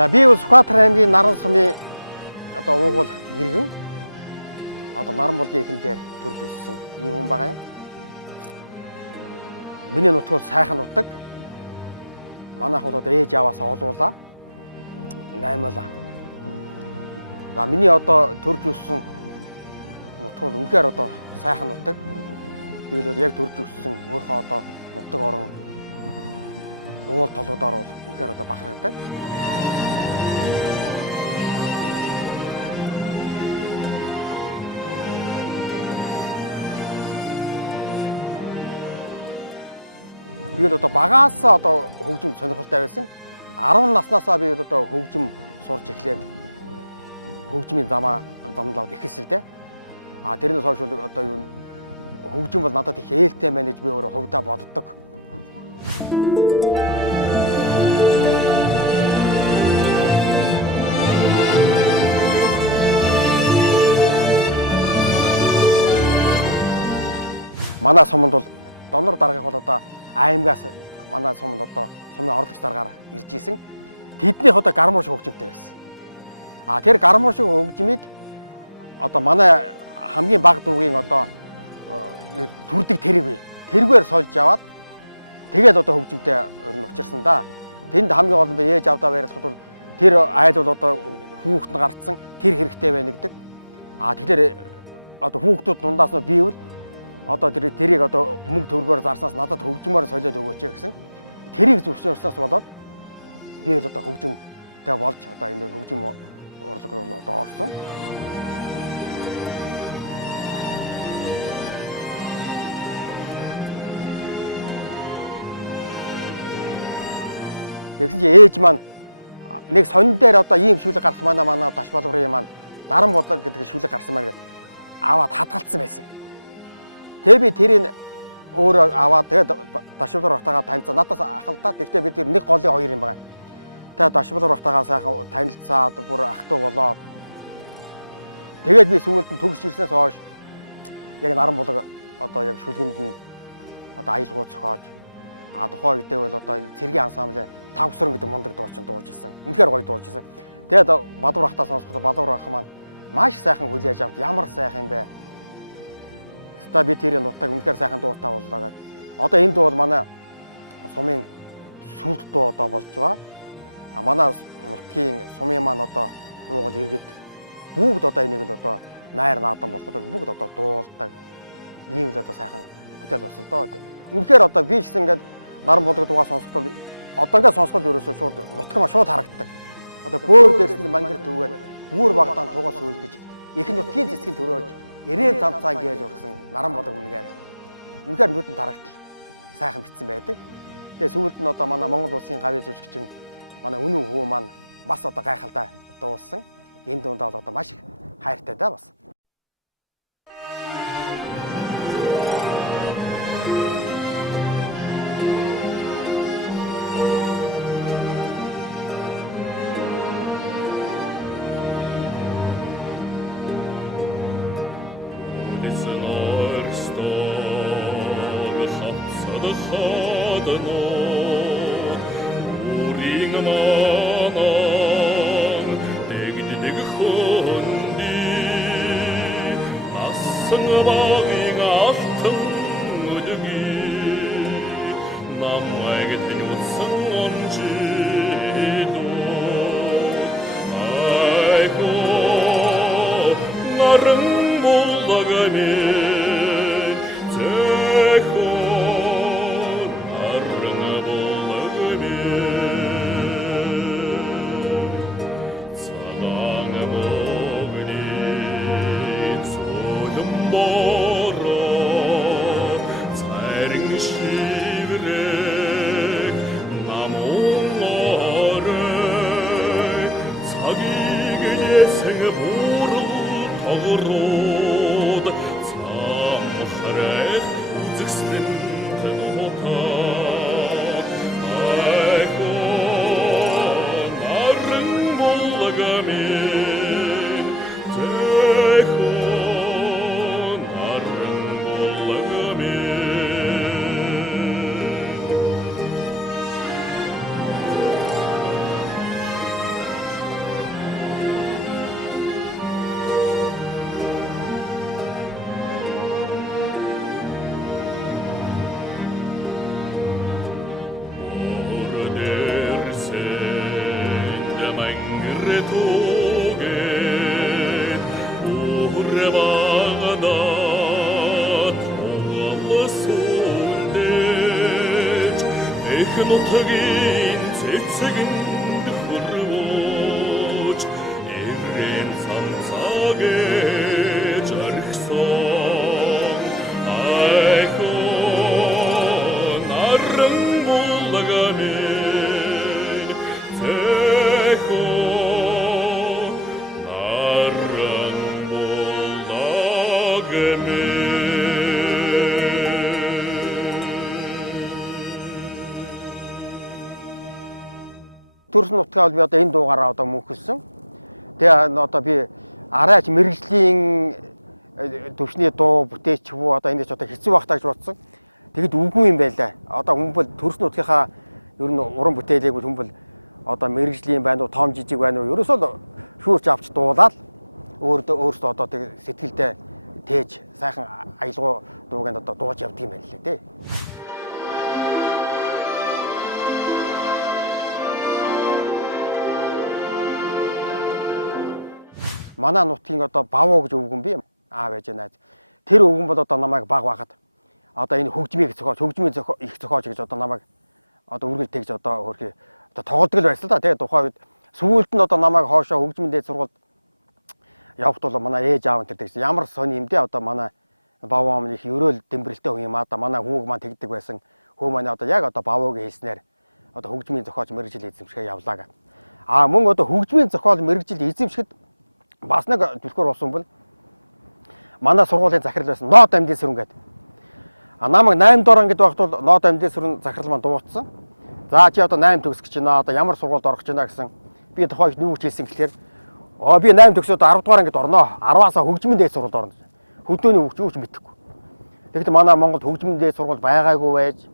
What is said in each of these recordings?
За би бол Сүхбаатар аймгийн Наран сумын одоо уугуул иргэн одоо Наран булгийн эхэндээр төрж өссөн ийм хүн байгаа юм. Миний нутаг бол сайхан нутаг. Манайх бол одоо ээж аваасаа олуулаа 8-аа. За миний одоо төрж өссөн нутаг бол үнэхээр одоо сайхан нутаг. Би бол яг төрж өссөн өөрөө одоо нутаг орон уул толгодоор бол үнэхээр одоо бахархдаг. Би одоо багаас одоо хөгжим сонирхолтой байсан. 10 наснаасаа би одоо хөгжим сурч эхлээд хөгжмийн замлаад ихэлсэлтэй. Тэрнээс хойш одоо юу хөгжим бол надад их ээлтэй байна гэж би өөрөө хувьдаа боддог. Манай суманд бол донор даргаыг бол одоо аймгаас манай суманд одоо сумын орлогч даргаар ирж исэн. Тэднийх одоо гармуу шиг хөгжимтэй байсан. Тэр гармуу шиг хөгжмийг одоо манай хамгийн бага дүүгийн одоо төрдөг тэргээр сольж аваад тэгээд одоо хөгжимтэй өрн учирсан да. Тэнд хамгийн гол нь ээж авдаа байрлахад бол тэр айл бол одоо хүүхэд нь гарцсан тэр хэрэгтэй байна гэдэг. Тэгэхээр одоо хүүхдүүд дундаас нь биiвэл одоо тэрийг одоо мөнгө төгрөгөөр зарснаас надад хөгжмөөр солиод өгөөч гэсэн. Тэрийг зөвшөөрснөөс болоод би л одоо хөгжимтэй болж одоо энэ хөгжим урлаг руу одоо орсон. Тэгсэн чинь ээж маань нэг сонин дээр одоо ийм шүлэг гарсан манай таш балгарын маань даран бодлого гэдэг шүлэг гарсан маань гэдэг аваад хадгалцсан байсан юм. Тэгээ би тэрийг өөрөө аваад тэгээд дашвар багтаагаа танилцаа. Надаас ахалдаа. Тэгтээ бид нэг голын хоёр юм байгаа. Тэгээд дашвар багтаагаа сайхан танилцаад бүр ах トゥ болоод тэгээд би сүүлд нь төгсч ирснээс хойш яг наран булаг одоо яг шүлгэнд нь одоо аялгуу зохиож тухайн үедээ бол одоо цэргийн ансамбль тавсран гэдэг мундаг дуучин дуулж ирсэн. Үнэхээр гоё дуулж ирсэн. Тэгээд Бадуур ахтаа сонсоход Бадуур ах маань маш сайхан хүлээж авт. Ямар сайхан юм бэ? Би тэр нутаг үнэхээр сайхан дуутай боллоо гэдэг. Одоо энэ дуу бол манай сумын сүлд дуу одоо болж байгаа. Манай нутгийн сумын маань одоо уугуул иргэд бүгд одоо энийг л одоо найр наадан болоход бүгд одоо дуулдаг. Ийм л одоо сайхан бүтээл болсон доо. Үнэхээр одоо би ч гэсэн ингээд наран булаг дуугаа сонсоход одоо ингээд сонсоход ерөөсөө шууд нутаг маань шууд харагддаг. Одоо бөөр дээрс нь мангар төвгээд бүр багтаан тугаас үлдэж их нутгийн цэцгийн төрөөж ирээн цамцаа гэж өгсөн наран булаг үнэхээр нүдэнд харагдтал сайхан бичсэн байдаг. Тэгээ сүүлд нь одоо манай Монгол улсын гавьяа жүжигчин манай үнэн хүү маань бас одоо гайхалтай дуулсан. Энэ дундаа бол одоо маш их хайртай да бас. More Нутгийн цэцэгэнд хөрвөөж эрен самцаагэж орхисон айхо наран булгамен цэхо наран булгамен. Төрсөн нутгаа бол би одоо энэ дуугаараа одоо мөнхөлсөн. Тэгээ одоо би арайч мэрэгжлийн төвшний дуу бүтээч хүү одоо энэ ч одоо хэцүү байх тааж бодсон. Тэгэд үгүй юм байлаа. Одоо хүмүүс төрсөн нутгийнхаа ер нь уран бүтээлийг хүмүүс одоо мэрэгжлийн байна уу, том жижиг байна уу, ерөөсөө шүүрч авч дуулаад өөрөөсөө одоо тэг сэтгэлдээ тээж сайхан аялгау дууг нь одоо дууж явдаг юм байна лээ дээ. Манай нутгийн одоо Бавуу гэж өвгөн би аав ээж найз. Тэр өвгөн бол одоо намайг баг багад одоо энэ хөгжмийг зохиож, хөгжмийн их зохиож гэж одоо намайг одоо үргэлж тэгж одоо хөрхи одоо тоглодог л байсан л да. Тэгээ тухайн үед сүүлд нь одоо намайг хоошоо хөгжмийн дээд сургуульд явахт бол манай ээж аав энэ тэгсэн. Ямар сони юм дээ одоо манай Бавуу амны их өрөөл дэмбэрэлтэй хүн юм аа. Одоо манай хүүг маань тэгдэг байсан. Хөө маань одоо яг одоо Бавуугийн хэлснээр одоо хөгжмийн зохиож мэрэгжил эзэмшихээ явлаа гэх. Мөн одоо хөгжмийн зохиол мэрэгжил эзэмшихэд бас нэг түлхүүр болсон бол манай сургуулийн захирал байсан Ноод амьдын сүрэн гэдэг. Намайг 8 дугаар ангид байхад бол Ноод амьдын сүрэн захирал маань дуутсан. За чи одоо 8 төгсөх гэж байна. Одоо ямар сургуульд орох гэж байна гэсэн. Би тухайд юу гэж хэлсэн гэхээр би 8 төгсөөд 10 дугаар ангид орноо. 10-аас хөгжмийн дээд сургуульд орно. Хөдөөний хөгж юу ч мэдэхгүй. Тэгэхдээ манай Монголд хөгжмийн дээд сургууль байгаагүй байж.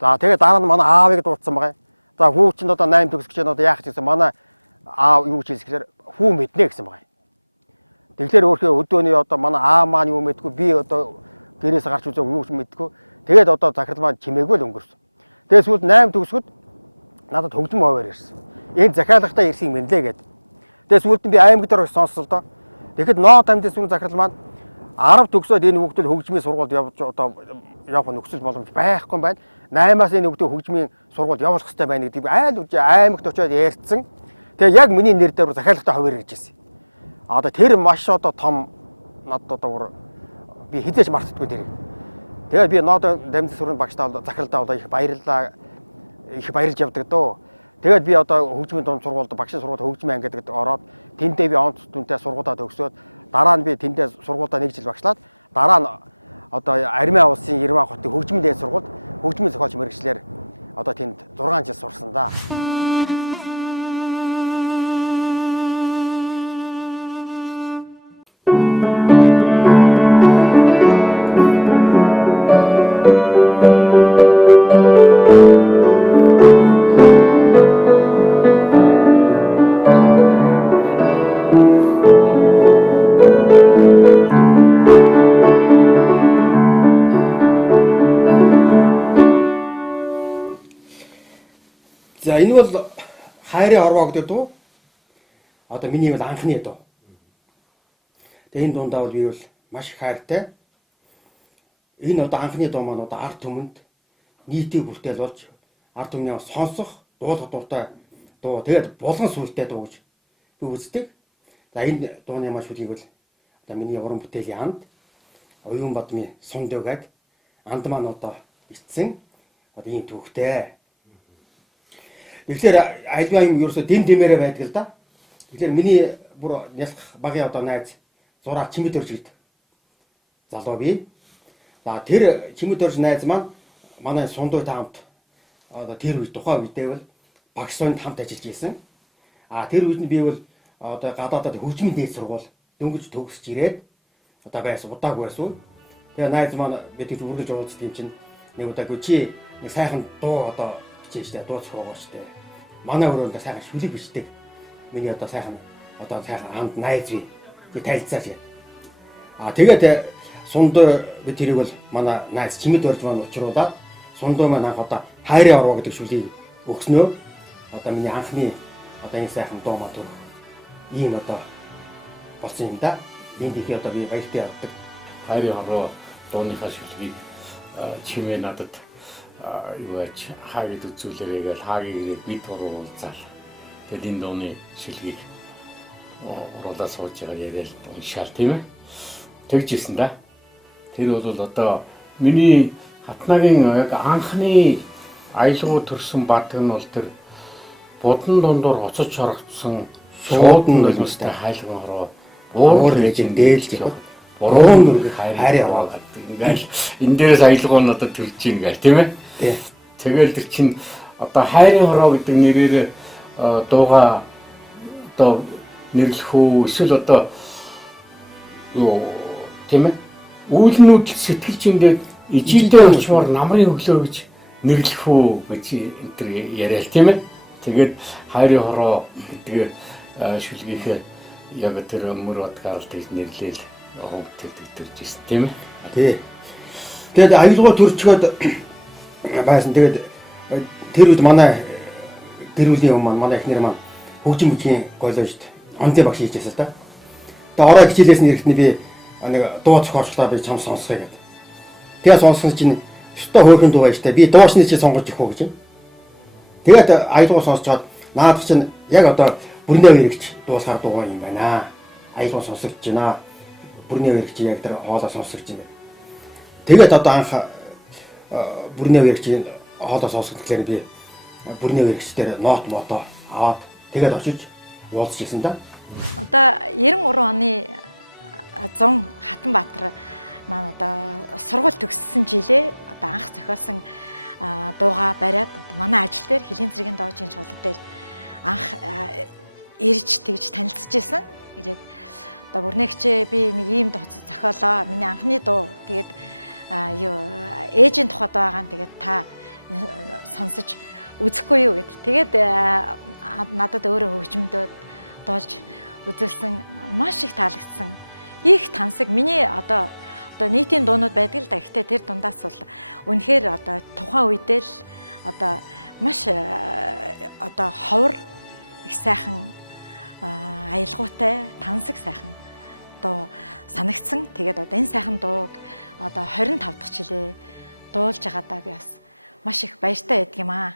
За тэгээд дараа нь манай аавыг дуутсан байгаа. За хүү чинь одоо 8 төгсөх гэж байна. Одоо яах гэсэн манай аав юу гэж хэлсэхээр хүү мэднэ гэсэн байгаа. Тэгэхээр өөрхөө өдөөний одоо манай аа маань юу мэдгүй би одоо гэрээс гарч үзээ юу ч мэдгүй. Тэгээд одоо захирал маань чимээгүй л өнгөрсөн. Тэгээд сүүлд 8 төгсгөд надад хөгжим овоор ирсэн. Энэ захиалагтай ирсэн юм лээ гэд. Тэгээд сүүлд нь би аймаг дээр сонссоо доо. Тэгэхэд Ноод амьдын сүрэн захирал маань 10 төгсөөд энэ хүүхдүүд хөгжмийн сургуульд явж одоо явах нөхцөл боломж байхгүй юм байна. 8-аас энэ хүүхдүүд хөгжмийн сургуульд явуулах хэрэгтэй байна гэдгийг айл үжи аймагт очиод ярьсан. Тэгээ яг миний нэр дээр захиалагтай хуваар ирж ирсэн. Одоо тэр маш одоо том надад одоо би хизээч мартдаггүй тэрийг. Тэгээд би Ноод амьдын сүрэн багштай захиралтай болоо их баярлалаа. Их баярлж явдаг дөө. Тэгээд би одоо хөгжмийн дунд сургуульд багшийн сургуульд хөгжмийн анги гэдэг ороод тэндээ би онц түнтэй сургуулаа төгсөөд дараа нь би тэндээ сургуульдаа 1 жил багшлаад дараа нь одоо Армян улсын Ерман хотын хөгжмийн дээд сургуульд хөгжмийн зохиолч мэргэжлэр одоо тэнд 6 жил сурсан да. За энэ бол хайрын орвоо гэдэг дуу. Одоо миний бол анхны дуу. Тэгээ энэ дундаа бол би бол маш их хайртай. Энэ одоо анхны дуу маань одоо ард түмэнд нийтийг бүртэл болж ард түмний сонсох, дуулах дуртай дуу. Тэгээд булган сүлтэй дуу гэж би үздэг. За энэ дууны маш үлийг бол одоо миний уран бүтээлийн анд Оюун Бадмын Сун дэв гээд анд маань одоо ицсэн одоо ийм түүхтэй. Тэгэхээр альва юм ерөөсө дэм дэмээрээ байдаг л да. Тэгэхээр миний бүр нялх багын одоо найз зураг Чимэд Орж гэдэг залуу би. За тэр Чимэд Орж найз маань манай Сундуй таамт одоо тэр үед тухайн үедээ бол багш сонд хамт ажиллаж байсан. Тэр үед нь би бол одоо гадаадад хөгжмийн дээд сургууль дөнгөж төгсөж ирээд одоо байсан удааг байсан. Тэгээ найз маань бид гэж үргэлж уулздаг юм чинь нэг удаагүй чи нэг сайхан дуу одоо бичээжтэй дууцх байгаа штэ. Манай өрөөндөө сайхан шүлэг бичдэг. Миний одоо сайхан анд найз би. Тэг танилцаач. Тэгээд Сундуй бид тэрийг бол манай найз Чимэд Орж маань учруулад Сундуй маань анх одоо хайрын орвоо гэдэг шүлгийг өгснөө. Одоо миний анхны одоо энэ сайхан дуу матур ийм одоо болсон юм да. Энд их одоо би баяртай явдаг. Хайрын хороо дууныхаа шүлгийг чимээ надад юу аач хаагид үзүүлээрэй гэж хаагийг бид уруу уулзаал. Тэгэд энэ дууны шүлгийг уралдаа сууж байгаа яриад уншаал тийм ээ. Тэгж ирсэн да. Тэр бол одоо миний хатнагийн яг анхны аялгау төрсөн бадаг нь бол тэр будан дундуур хоцож хорогдсон шуудан нулимстай хайлган хороо уур ээжин дээлж яваад буруунд үргэлж хайр яваад ингээл энэ дээрээс аялгау нь одоо төрж ийн гэх тийм ээ. Тий. Тэгэл тэр чин одоо хайрын хороо гэдэг нэрээр дууга одоо нэрлэх үү эсвэл одоо юу тийм ээ үүлнүүд сэтгэлжиндээ ижилдээ очмоор намрын өглөө гэж нэрлэх үү гэж энэ төр яриад тийм ээ. Тэгээд хайрын хороо гэдэг шүлгийнхээ яг тэр мөр бодгаар тэгж нэрлээл хөнгөлөлт төрж ирсэн тийм ээ. Тий. Тэгээд аялгау төрчгөөд байсан. Тэгээд тэр үед манай гэр бүлийн хүмүүс манай эхнэр маань хөгжим бүжгийн коллежид онцгой багш хийжсэн та. Тэгээд ороо хичээлээс нэрэхтний би нэг дуу зохиолчлаа би чам сонсгоё гэдэг. Тэгээ сонссон чинь өстой хөөрхөн дуу байж та би дуушны чи сонгож өгөх үү гэж. Тэгээд аялгау сонсчоод наад чинь яг одоо бүрнээ хэрэгч дуусгаар дуу юм байна. Аялгау сонсогдож байна. Бүрнээ хэрэгч яг тэр хоолоо сонсогдож байна. Тэгээд одоо анх бүрнээ хэрэгчийн хоолоо сонсогдохлээр би бүрнээ хэрэгчдэр нот мото аваад тэгээд очиж уулзж ирсэн да. Одоо 93 оны 100 Хатанбаатар маань одоо сургууль төгссөн жилээ одоо анх зохиосон дууга бариад манай ажил дээр Хөлийн цэргийн доожийн чуулга дээр анх ирж тэгж танилцж исэн. Ирээд одоо бүрнэгчээ би нэг ийм дуу зохиолоо. Миний анхны дуу тэгээд юу ээжийн тухайд байгаа нь тэгээд та сонсож үзэхгүй юу гэд. Тэгээд надад өөрөө хөгжмөдөд дуулж үзүүлсэн маш их таалагдсан. Их тансаг миний одоо нийтийн дуунууд байдаг л да. Гэхдээ тэр дундаас бол үнэхээр одоо тухайн үедээ л одоо маш одоо ховор их сайхан аялгаутай тансаг сайхан дуу санагдсан. Тэгээд одоо энэ сайхан дууг одоо 25 дахь жилээ дуулж байгаадаа би бас маш их баяртай байдаг юм аа.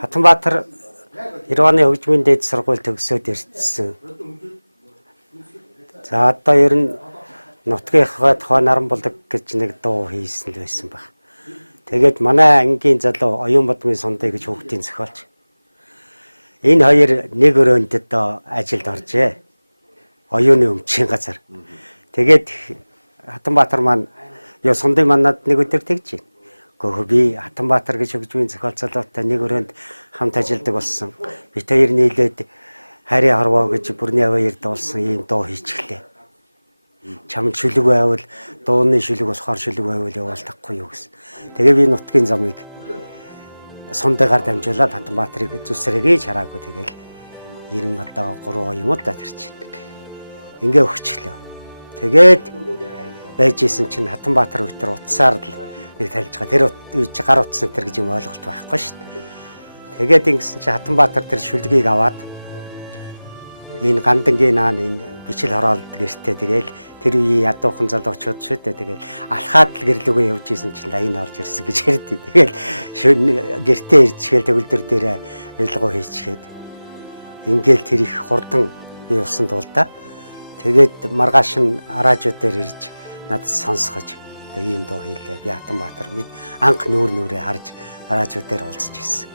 Хатанбаатар 90 оны хөгжмийн дээд сургууль төгсөөд ирсэн. За одоо ер нь нутгийнхаа тухай наран булаг гэж нэг дуу хийсэн л байсан баг. Тэгээд манай ангийн залуу оюун бодмын сундаа гэж хүүхдийн зохиолч. Энэ хоёр нэг өрөөнд одоо ажилд оржээ. Оюуны өмчийн газар. Тэгээд Хатанбаатар маань ёо сундын манад нэг өдөр тэгж байна. Гэхдээ би Хатанбаатар гэж хөгжмийн зохиолч залуутай нэг өрөөнд хамт ажилдаг болсон. Бид хоёр нийлээд харийн хорвоо гэж бүрний аваар дуулсан ийм дуу хийчихлээ. Чамд шүлэг байвал дууны шүлэг болохоор шүлэг байвал явуулдаггүй юу гэсэн. Тэгээ би нутгийн замыг сундаагаар дамжуулаад Хатанбаатарыг зүсрэгээж хараагүй тэгэл 90 одоо 3 юм уу да тэрч. Ингээ өгчлөө. Тэгээд байжсэн чинь Хатанбаатар өтер утсаар л нэг талж байгаа. Тэр үеч гар утсан тэр гэж юм ойлголт байхгүй шүү дээ. Тэгээд ингэсэн чинь Хатанбаатар тэр шүлгийг аваад энэ гандангийн наан энэ бичил хороолд гэртээ тэгэл тэр үеийн ядуухан залуучууд шүү дээ. Тэгэл алхаад л гэрлүүгөө явж исэн чинь лайн орж ирсэн гэж ярьдیں۔ Тэгэл гэртээ ирчихэл төгөлдөр дээрээ ялгуу хийчихээд ингээл тэр их хурдан би усан тулдаа. Тэгээд маргааш нь араажууд дээр ирж надад сонсгож тэгээ ийм дуу хийлээ. Би Хатанбаатар бид анх нүүрээ харж араажууд дээр уулзж ирсэн.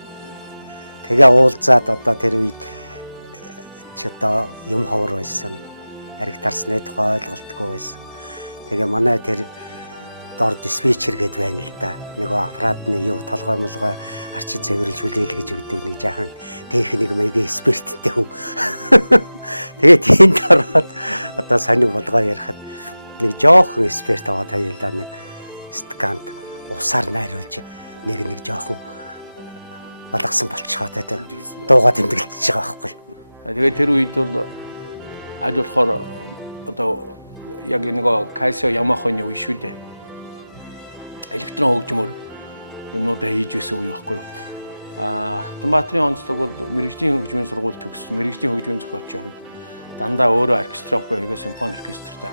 Тэгээ уулзаад одоо тэр үед ч одоо юм ховор байсан. Ариг тарсны тухай ойлголтгүй байсан. Тэгээ манай тэр дор диспетчер гээд байна л да. Нөгөө аппаратны юу толгой молгой арчид цэвэрлж хүлээл гэж өгдөг нэг жаахан техник мэйгээ эксперттэй хүн. Тэгээ тэнд ороод одоо сони болгоо ярихад нэг жоохон эксперт аваад хоёулаа нэг стаканд усаар найруулж нэг жоохон балгасан болчиход дуугаа тэмдэглэж байгаа байхгүй. Тэгээд тэр үед бол аль болохоор одоо яг нэг Casio Yamaha-ны үе шүү дээ. Электрон хөгжмөр юмнуудаа хийж байсан үе байхгүй. Хатанбаатарын онцлог бол мэрэгжлийн хөгжмийн сургууль төгссөн мэрэгжлийн хөгжмийн зохиолч явж дандаа өөрөө оркестровгүй хийгээ симфони оркестртай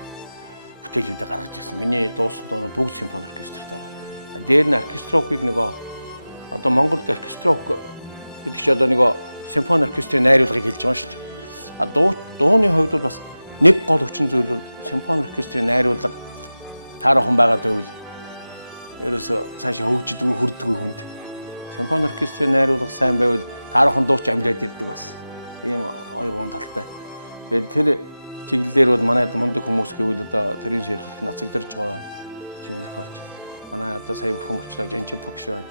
бүтээлүүдээ гаргаж ирсэн. Миний дуусан дуунууд бүгд симфони оркестртай байгаа. Дээр нь оркестровыг нөгөө одоо Монголд оркестров гэдэг чинь одоо нөгөө симфони оркестрийн найруулгыг хэлж байгаа шүү дээ. Дууны хувьд бол бас нэг гол хүчин зүйл бол симфони оркестрийн найруулга таархан байгаа байвал ерөөсө цаашаа хөгждөггүй хүрдэггүй хүнд. Симфони оркестрийн найруулга сайн байвал таархан дууч амлаад ирдэг бас. Ийм хоёр гон талтай. Тэгээд тэр чиглэлээр бол манай мундаг хүмүүс гэвэл одоо тэрийн сэрхэлт нацагдж байгаа юм зохиолч. Манай одоо сая бурхан болчлоо Жанчи багш байна.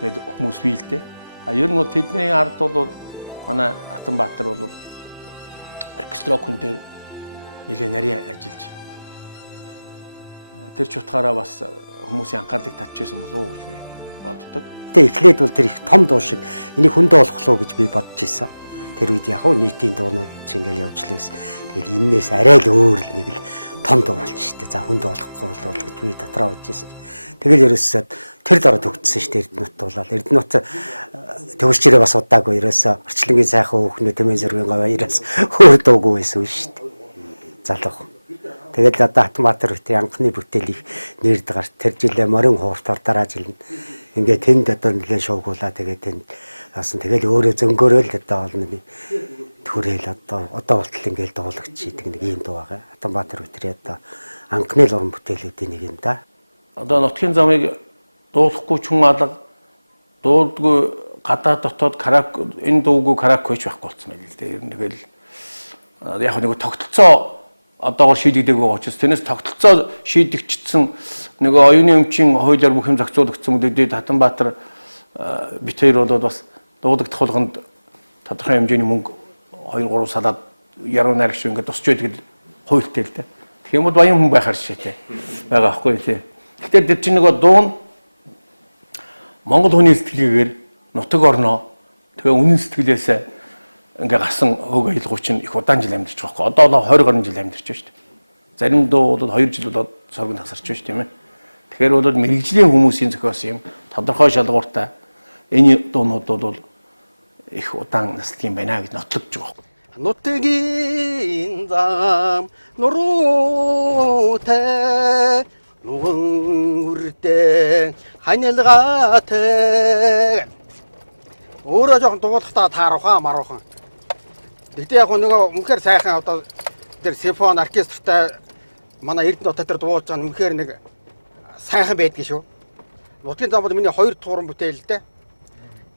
Тэгээд хүмүүс бий л дээ. Ер нь бол тэдний ард бол манай Хатанбаатар бол оркестрокон дээр нэлээ нарийн ажиллаж. Тэр ч утгаараа бас хүмүүсийн анхаарлыг татчихсан болов уу гэж би боддог. Тэ эхлээд бол тэр их том дуу шиг энийг хүндээ болохлоо гэж би бодож ирсэн. Тэр үед яг нийтийн дуунууд ч ингээл явж лээс. Тэгэл энээс арай л өөр л нэг л том дуу болж штэ. За хүндээ болохгүй бол гэж би дотроо бодож ирсэн. Тэгэл ерөөсөө тэр дараа төгссөн штэ Эрдэнэт туулаад. Эрдэнэт төгсчээрээ бас удаагүй ерөөсөө орчлонгийн сайхан хөөхнөө Тэмээ зөргийн говьяраас өөр дуугүй байсан штэ. Залуу. Тэгэл одоо Хатанбаатар хотын анхны бүтээл их нэрд гарт тэр жилээ морин хууртаар дараа жил ингээ тэнд одоо нэлээ шуугуулаа тэгээд тэнд асан тэгэл өөрөө зөнгөөрөө л одоо олно түрээл одоо болтол ингээл дуулагч хийдэг нэг юм дуу байгаа. Хатанбаатар өдрийн одоо анхны л уран бүтээлүүдийн нэг юм да. Одоо нутгийн замыг дуулахгүй ч хүн алга дуулдгүй гадаа дотоод карак энэ дуугүй каракойч байхгүй болсон байл л дээ. Ер нь тэгэл яг нэг тогтолцоо одоогоор шийдэгдэг байгаа учраас тэрнээс тогтолцоо шийдэгчсэн нөгөө оюуны өмчийн хуулиар бүх юм зохицуулагдсан үедээ Хатанбаатар бит хоёр бол бас дуудагдах болгонд тодорхой хэмжээний мөнгө 2-3 салаад яруу найрагч ингээд тусч байдаг л хуйлтай л дээ. Тэгэх юм бол баян хүн байхаар шишээтэй байгаа байхгүй тий. Гэхдээ тэр чинь нөгөө дуун Монгол хүний сэтгэлгээгээр нутаг орноо тэгээ үнэн сэтгэлээсээ ингээ гарсан хөг аялгуу чинь их удаан жил амьдарч байгаа хөөе. Одоо 20 гаруй жил амьдарч байна шүү дээ. Зарим дуу бол 2 жил болоод соргонд тасарч байна шүү тийм ээ. Тэгэхээр бол мэрэгжлийн хүмүүсийн зохиосон юм тодорхой шалгууртай энэ дуунууд бол их удаан наслах юм байна гэж нотлогдож байгаа хөөе. Нутгийн зам нуруутай нүгэн үрдэ ханилгаатай Өөрөө жоохон дуулахтаа таарахаа маруухан. Гэтэ яг нөгөө үнэхээр сайхан одоо тэр симфони оркестртай манай Эрдэнэ хотод тэр дуулж байгаа нь үнэхээр нэг сайхан байдгийг шүү. Нутгийн зам бол миний 2 дугаар бүтээл л дээ.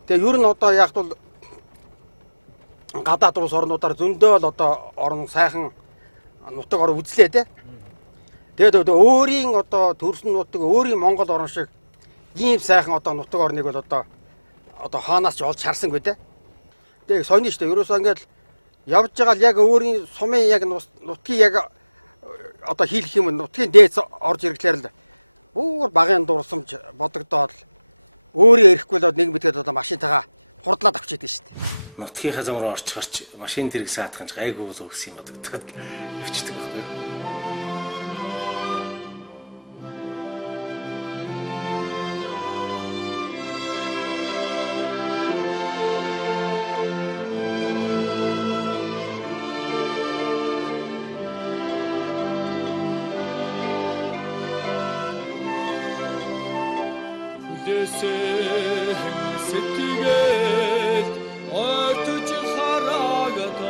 Тэгээ ер нь одоо яг бол гадаад улс орнуудаар зөндөө л одоо орон сайхан нутаг ор үзлээ те. Тэгээд өөрийн одоо төрсөн нутаг өөрийн Монгол орн шиг ийм сайхан одоо нутаг орныг бол одоо хаанаас ч олж харсангүй те. Тэгээд соёно шүү дээ. Ерөөсөө ингээд явж байгаа л яг өөрийн сумын яг нутгийн яг одоо хийх юм нутгийн дээд орж ирэхлээр л бүр багын дурсамж бодогдоод өөрөө ирэхгүй л нэг мэдгээд одоо машинтайгаа хурдлаад авчиад шүү дээ. Нутгийнхаа зам руу орч гарч машин тэрэг саадах гэж гайгүй л өгс юм бодогдоход явчихдаг байхгүй юу? Сэтгэл ойртож хараагадаа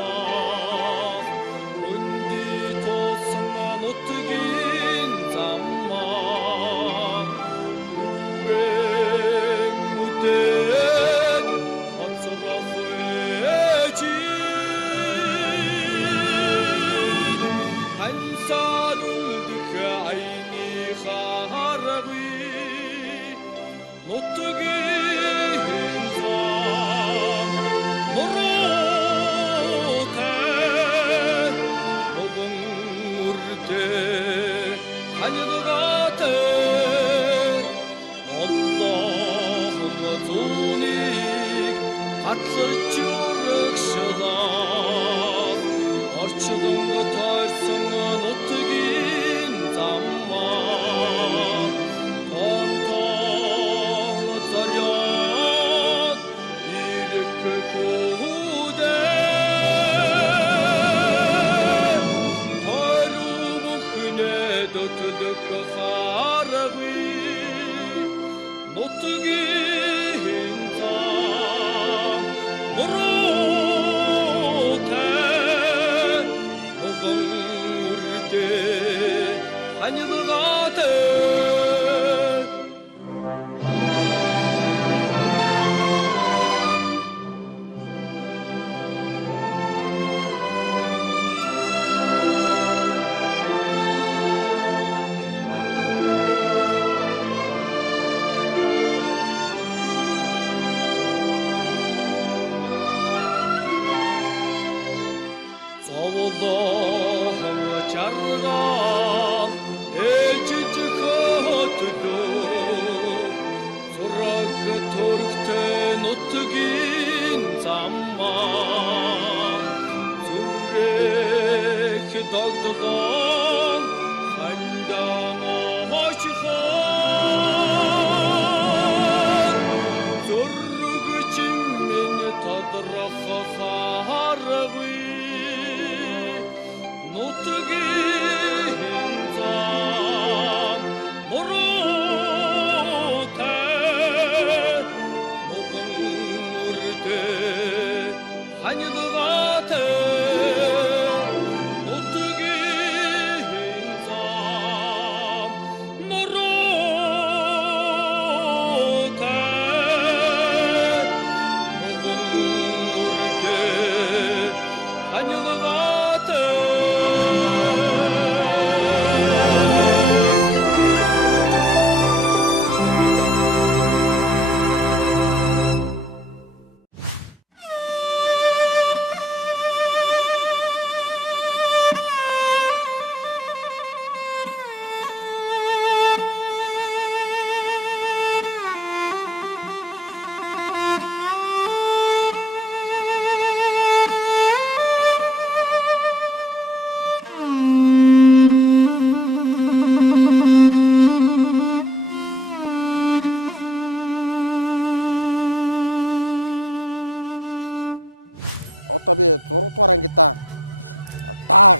өнди тоосон нутгийн заммаа үдээд хацрах ээжи хансаад үлдэх айны харагы нутгийн зам мөрөтэй огон үрдээ ханилгатай Аллах зүүнийг хатлж өргөшлөө орчлон тойрсон нутгийн заммаа нутгийн зам мөрөтэй огон үрдээ ханилгатай чарга ээлжиж хөтлөө зураг төрхтэй нутгийн заммаа зүрэх догдгон хандан очхон зург чимэн тодрох харагы нутгийн зам мөрөтэй огон үрдээ ханилгатай нутгийн зам мөрөтэй огон үрдээ ханилгатай Одоо би 6 дугаар ангидаа дааг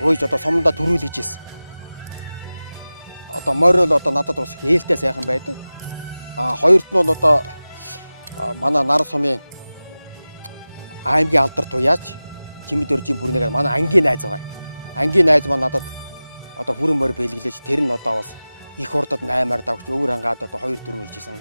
ууж одоо сумдаа төрүүлж ирсэн. Одоо морил одоо надад бас ээлтэй сайхан байдаг. Хоёрт нь бол одоо манай нар сумын аймгийн алдар туяач Жимэд Өржийн бүрнийгээр манай ангийн найз байгаа. Ангийн найз маань надад одоо хүрэн мөр бэлгэлээч тэр нь одоо бас их хурдад 8-аар давж өвөр хангаад одоо 2 төрүүлж исэн.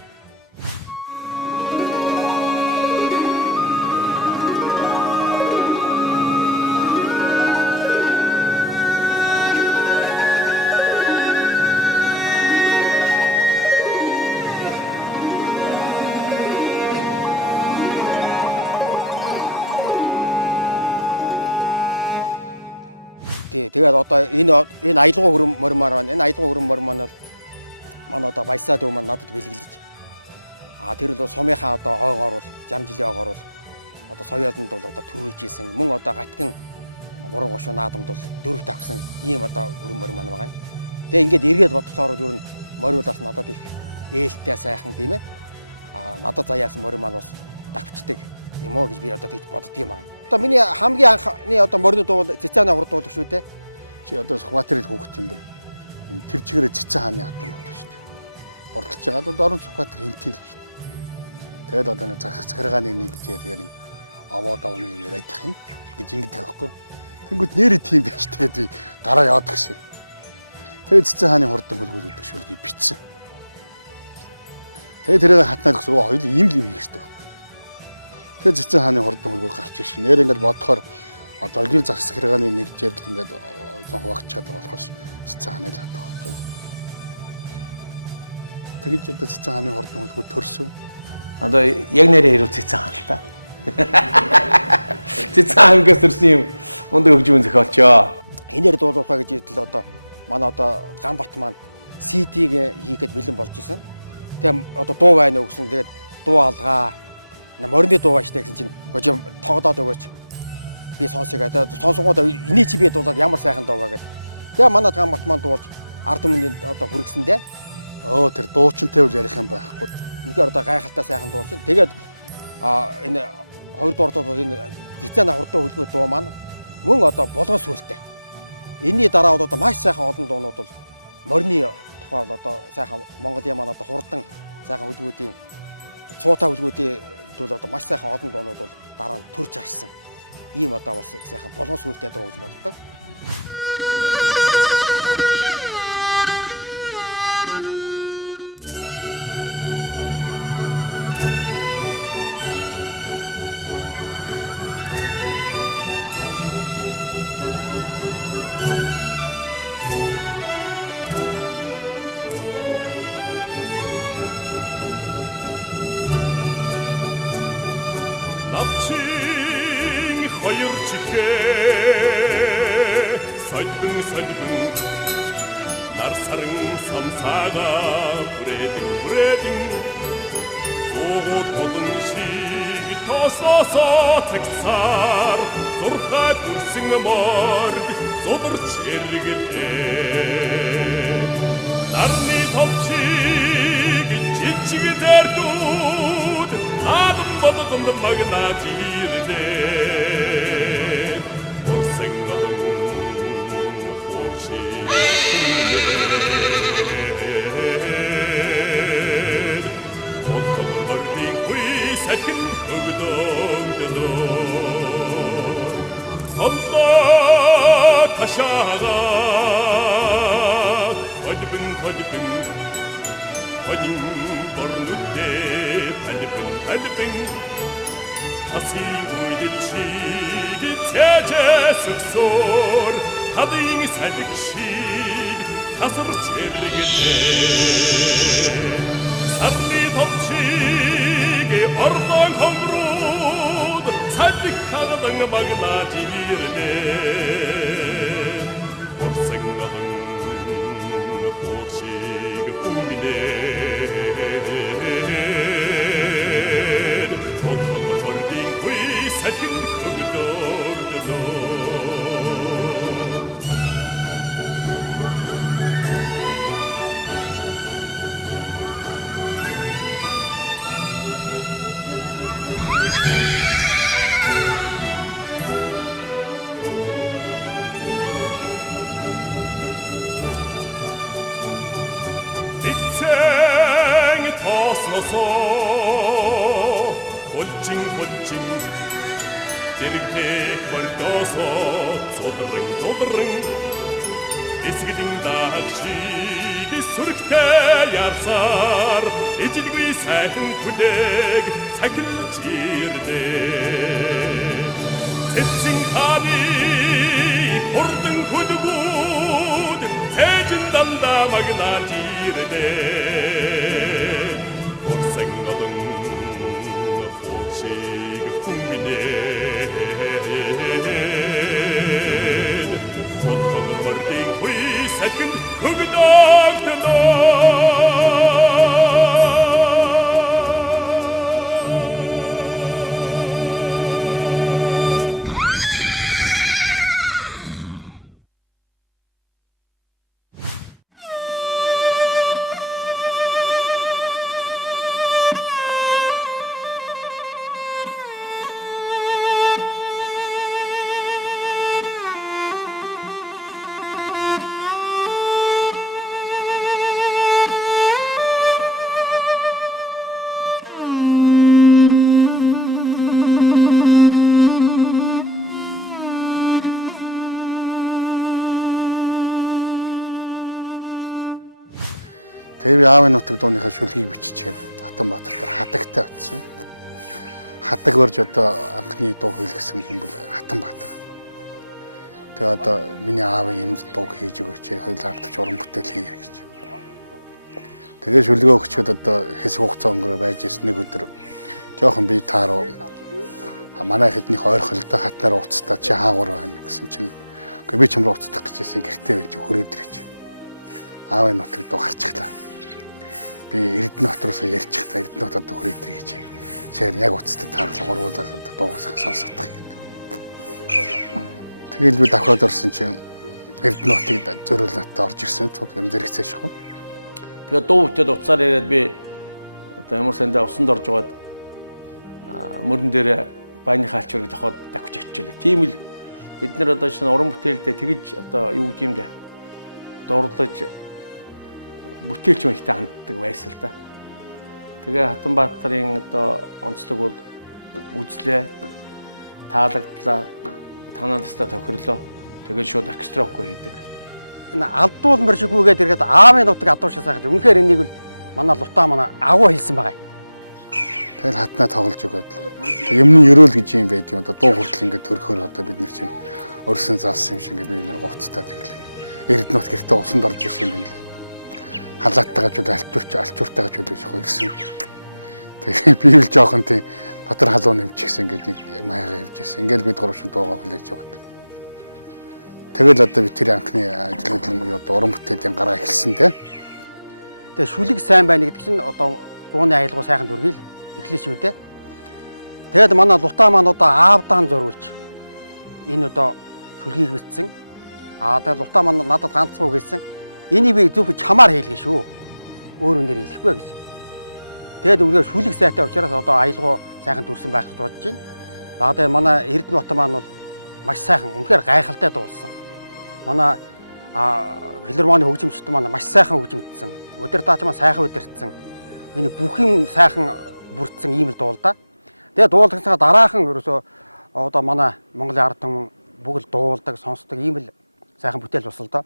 Тэгээд одоо энэ аялгаа хөрөм мормоор байна. Энэ аялгаа хөрөм мор маань бол манай одоо баясаа төв маань надад бэлгэлж. Тэр бол сумынхаа одоо ойгоор бол 60 жилийн ойгоор бол одоо соёолонд бол одоо төрүүлж исэн. Мөн одоо гатган 3 гошуу наадамд бол 4 тавхсан ийм одоо хөрөм мор маань байгаа юм. Тэгээ ингээд эргээд бодглоор ер нь морь бол бас надад их ээлтэй сайхан тийм ээ. Надад заяасан морь маань бас давчдаг юм уу гэж би одоо тэгж боддөг юм байна. Одоо миний хамгийн анхны одоо морины дуу бол Цэцааны хурд шүү дээ. Чи одоо Сүхбаатарыг хөөгт юм бэ? Тэр чигээрээ Цэцэн хааны хатан болдог шүү дээ. Хурдалж байгаа одоо Дорн Сүхбаатар хинтэл шүү дээ. Тэгээд одоо нэг захиргааны нэг жигээр нэг овоод овны юм яриадах юм гэж ингэдэг байхгүй. Тэнгүүд нэрээ тийм байж тэгээд би гараа яваад гişээ. Тэгээд Цэцэн хааны хурдан хөлгүүд гэдэг шүлгийг бичсэн. Тэгээд тэрийг хатнаад гэсэн хоёул ийм л юм хийх хэрэгтэй. Тэгээд Цэцэн хааны хурдан хөлгүүд гарч ирсэн. Нэр ингээд бодохоор одоо гэр захиргааны нэг жигээр ингээд хуваачаад байгаа болохоос Цэцэн хааны л хатах байхгүй. Тэгж одоо Цэцэн хааны хурдан хөлгүүд төрсөн. Одоо яг нэрээ хэрүүл Цэцэн хаан л та. Цэцэн хаангаас төрсөн юм өндөр хөгжмөн зохиолчоо. Энээр дуулуухаа гэж хэлэл одоо манай одоо Ганбат маань CD-г хийгээд бэлэн болж исэн. Тэгээ одоо дуу байна уу гэсэн. Тэгээд дуу алгаа морины дуу байж та гэсэн чинь гожим тоглоод өгөөч. Би сонсоё. Тэгээд сонсонгууд эний чи би дуулаад ямар сайхан дуу байгаа гэдэг. Тэгээ манай Ганбат маань дуулж ард түмний одоо хүргэсэндээ. Тэр дуучинтай үл ярих юм байхгүй. Үнэхээр одоо гайхалтай сайхан дуучин. Тэгээд энэ хоёрдугаар дуу энэ Цэцэн хурдан хөлгөө дуу маань мөн одоо болгон сүртэй. Энийний дараа одоо маш сайхан олон дуунууд бол морины тухай одоо сайхан Монголын маань одоо хурдан сайхан хөлгүүдийн цуутай хөлгүүдийн бол одоо маш сайхан олон дуунууд бол дараа нь төрж харсан. Ийм одоо бас сайхан болгон сүртэй дуу гэж боддог. Навчин хоёр чихээ содбын нар саран самсаага бүрээдэн уугууд болон шиг тосоосоо цагсаар зурхай бүрсэн морд зодорч эргэлээ нарны товчиг жижиг дэрдүүд Adam bodogund magna jirde Orsengadun Orsi Ottomur vardin kui sakin hugdogdo Onda kashaga Kodbin Kodin bornudde Palping Hasin uydilşigi tece sıksor Kadın sadikşig Hazır çerligide Sarli topçigi Ordan komrud Sadik kağıdın magna civirde Orsen kadın Borçig umine Sen tasnoso 홀찡 이렇게 걸떠서 조드릉 эсгэлэн сүрхтэй явсаар ижilгүй сайхан хүлээг цахилж ирдээ эцэн хааны хурдан хүлгүүд цэжин дандаа магнаж ирдээ урсан олон хуучиг хүмбинээ хотхон мөрдийн хуй сахин Тэгээ аавын нутаг дууныхаа шүлгийг биччихээ Хатанбаатар дээр хадагтай очсон. Хадаг барж одоо анхны дуу хийлгэсэн хүн бол Хатанбаатар. Тэгээ одоо миний аавын юм дууг хийж өгөөч, хоёулаа хамтарч уран бүтээл хийе гэж. Тэгээ шүлгээ өгчөөд одоо хэсэг хугацаа өнгөрөө байж ирсэн нэг өдөр жоохон би тааруу манай хэднийх ойрхолтой хатнаар уцтаа чи хаагур байна гэсэн чинь би чамруу уцтах гэжсэн гэртээ байж хүрээд ирэж. Аавын нутаг дуу гарчихлаа. Би Эрдэнэ хотроосоо ярьчихлаа. Эрдэнэ хотод хүрээд ирэх гэж. Чээр яг уцтад таарлаа гурвуулаад дуугасаа сонсоод гэдэг. Тэгэл би давхраад орсон чинь Эрдэнэ хотыг зөриөл надад орж ирсэн. Цог юм зэрэгцээ шахав. Тэгээ дуу бүтээд уцаар яриад би одоо ямар сандаа усанд орж байгаад мөрөн дээр байны хаалчрыг тохоод давхиж очижээ. Тийм л бид нэр одоо шинэ уран бүтээлдээ тэгж одоо юу гэдэм бэ? Дурлаж бүтээлч мэхтэй ханддаг байсан л да. Тэгээ Хатанбаатарын одоо онцлог бол үзлээ, таалагдлаа, танаас та тохирлоо. Тэгээ шууд оркестровко хийдэг. Энэ алдуулмар шигүүгээд ирэхэд аавын нутаг адуушаа сайхан. Үнэхээр энийг л манай лутаа манай агуу хэлсэн байгаа. Тэгэл хатнаа тоглож өгөөд. Юмны ерөөл гэж юм байд юм. Одоо дуу хүртэл ингээд төрөхөөр одоо бид нар чинь өрсөн залсан юм шиг ингээд би нэр гоцтаад инглээ. Эрдэнэ нут гэртээ усанд орж ирсэн юм байна. Халааттайгаа ч алчууртайгаа ч үлээж ирсэн. Тэгээ би л жоохон тийм дотор халуун нэмчихсэн ингээд нэг маяга явж ирсэн. Ингээд бид гурав шин дуугаа хүлээж аваад. Тэгэл одоо би тэр анхны ажлууд юм уу уран бүтээлийн гараа эхэлсэн те. Тэгээ шүлэг сайн байна гэдэг чинь одоо дууны аялгау сайхан дүргийл эхлэх шүү дээ. Тэгээд манай лутаа маань одоо аавдаан зориулж энэ одоо шүлгийг бичсэн. Тэгээд лутаа маань надад ганцхан үг хэлсэн. Энийг би зөвхөн чамаар хийлгэн шүү. Өөр өнөр хэлэхгүй гэж. Тэгээд үнэхээр шүлэг сайтай учраас одоо аялгау сайхан дүрсэн байх гэж бодож байна. Тэгээд манай Эрдэнэ бат маань бол маш сайхан үнэхээр гайхалтай дуулсан. Манай филармоны хөгжимчд маань маш сайхан хөгжимдсэн. Удирдаач маань сайхан удирдсан. Энэ бүх юм сайхан бүрдсэн ийм л дуул да. Тэгээ дуулдагсаа дараахан ерөөсөө одоо манай Монголын ард түмэн бүгд дуулдаг, сонсдог ийм л сайхан бүтээл босол доо.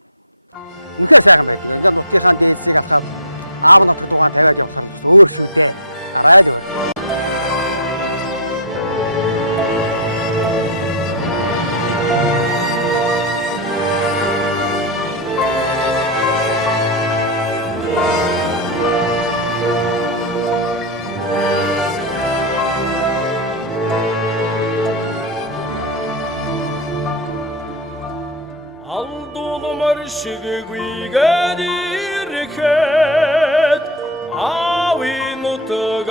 Үнэхээр сайхан байдаг. Ингээд нутгийнхаа дээдсийг алхаад аав нутаг дуугаан тавиад явахаар л өөр шүү дээ. Арай л өөр. Шиггүйгээд ирэхэд аавын нутаг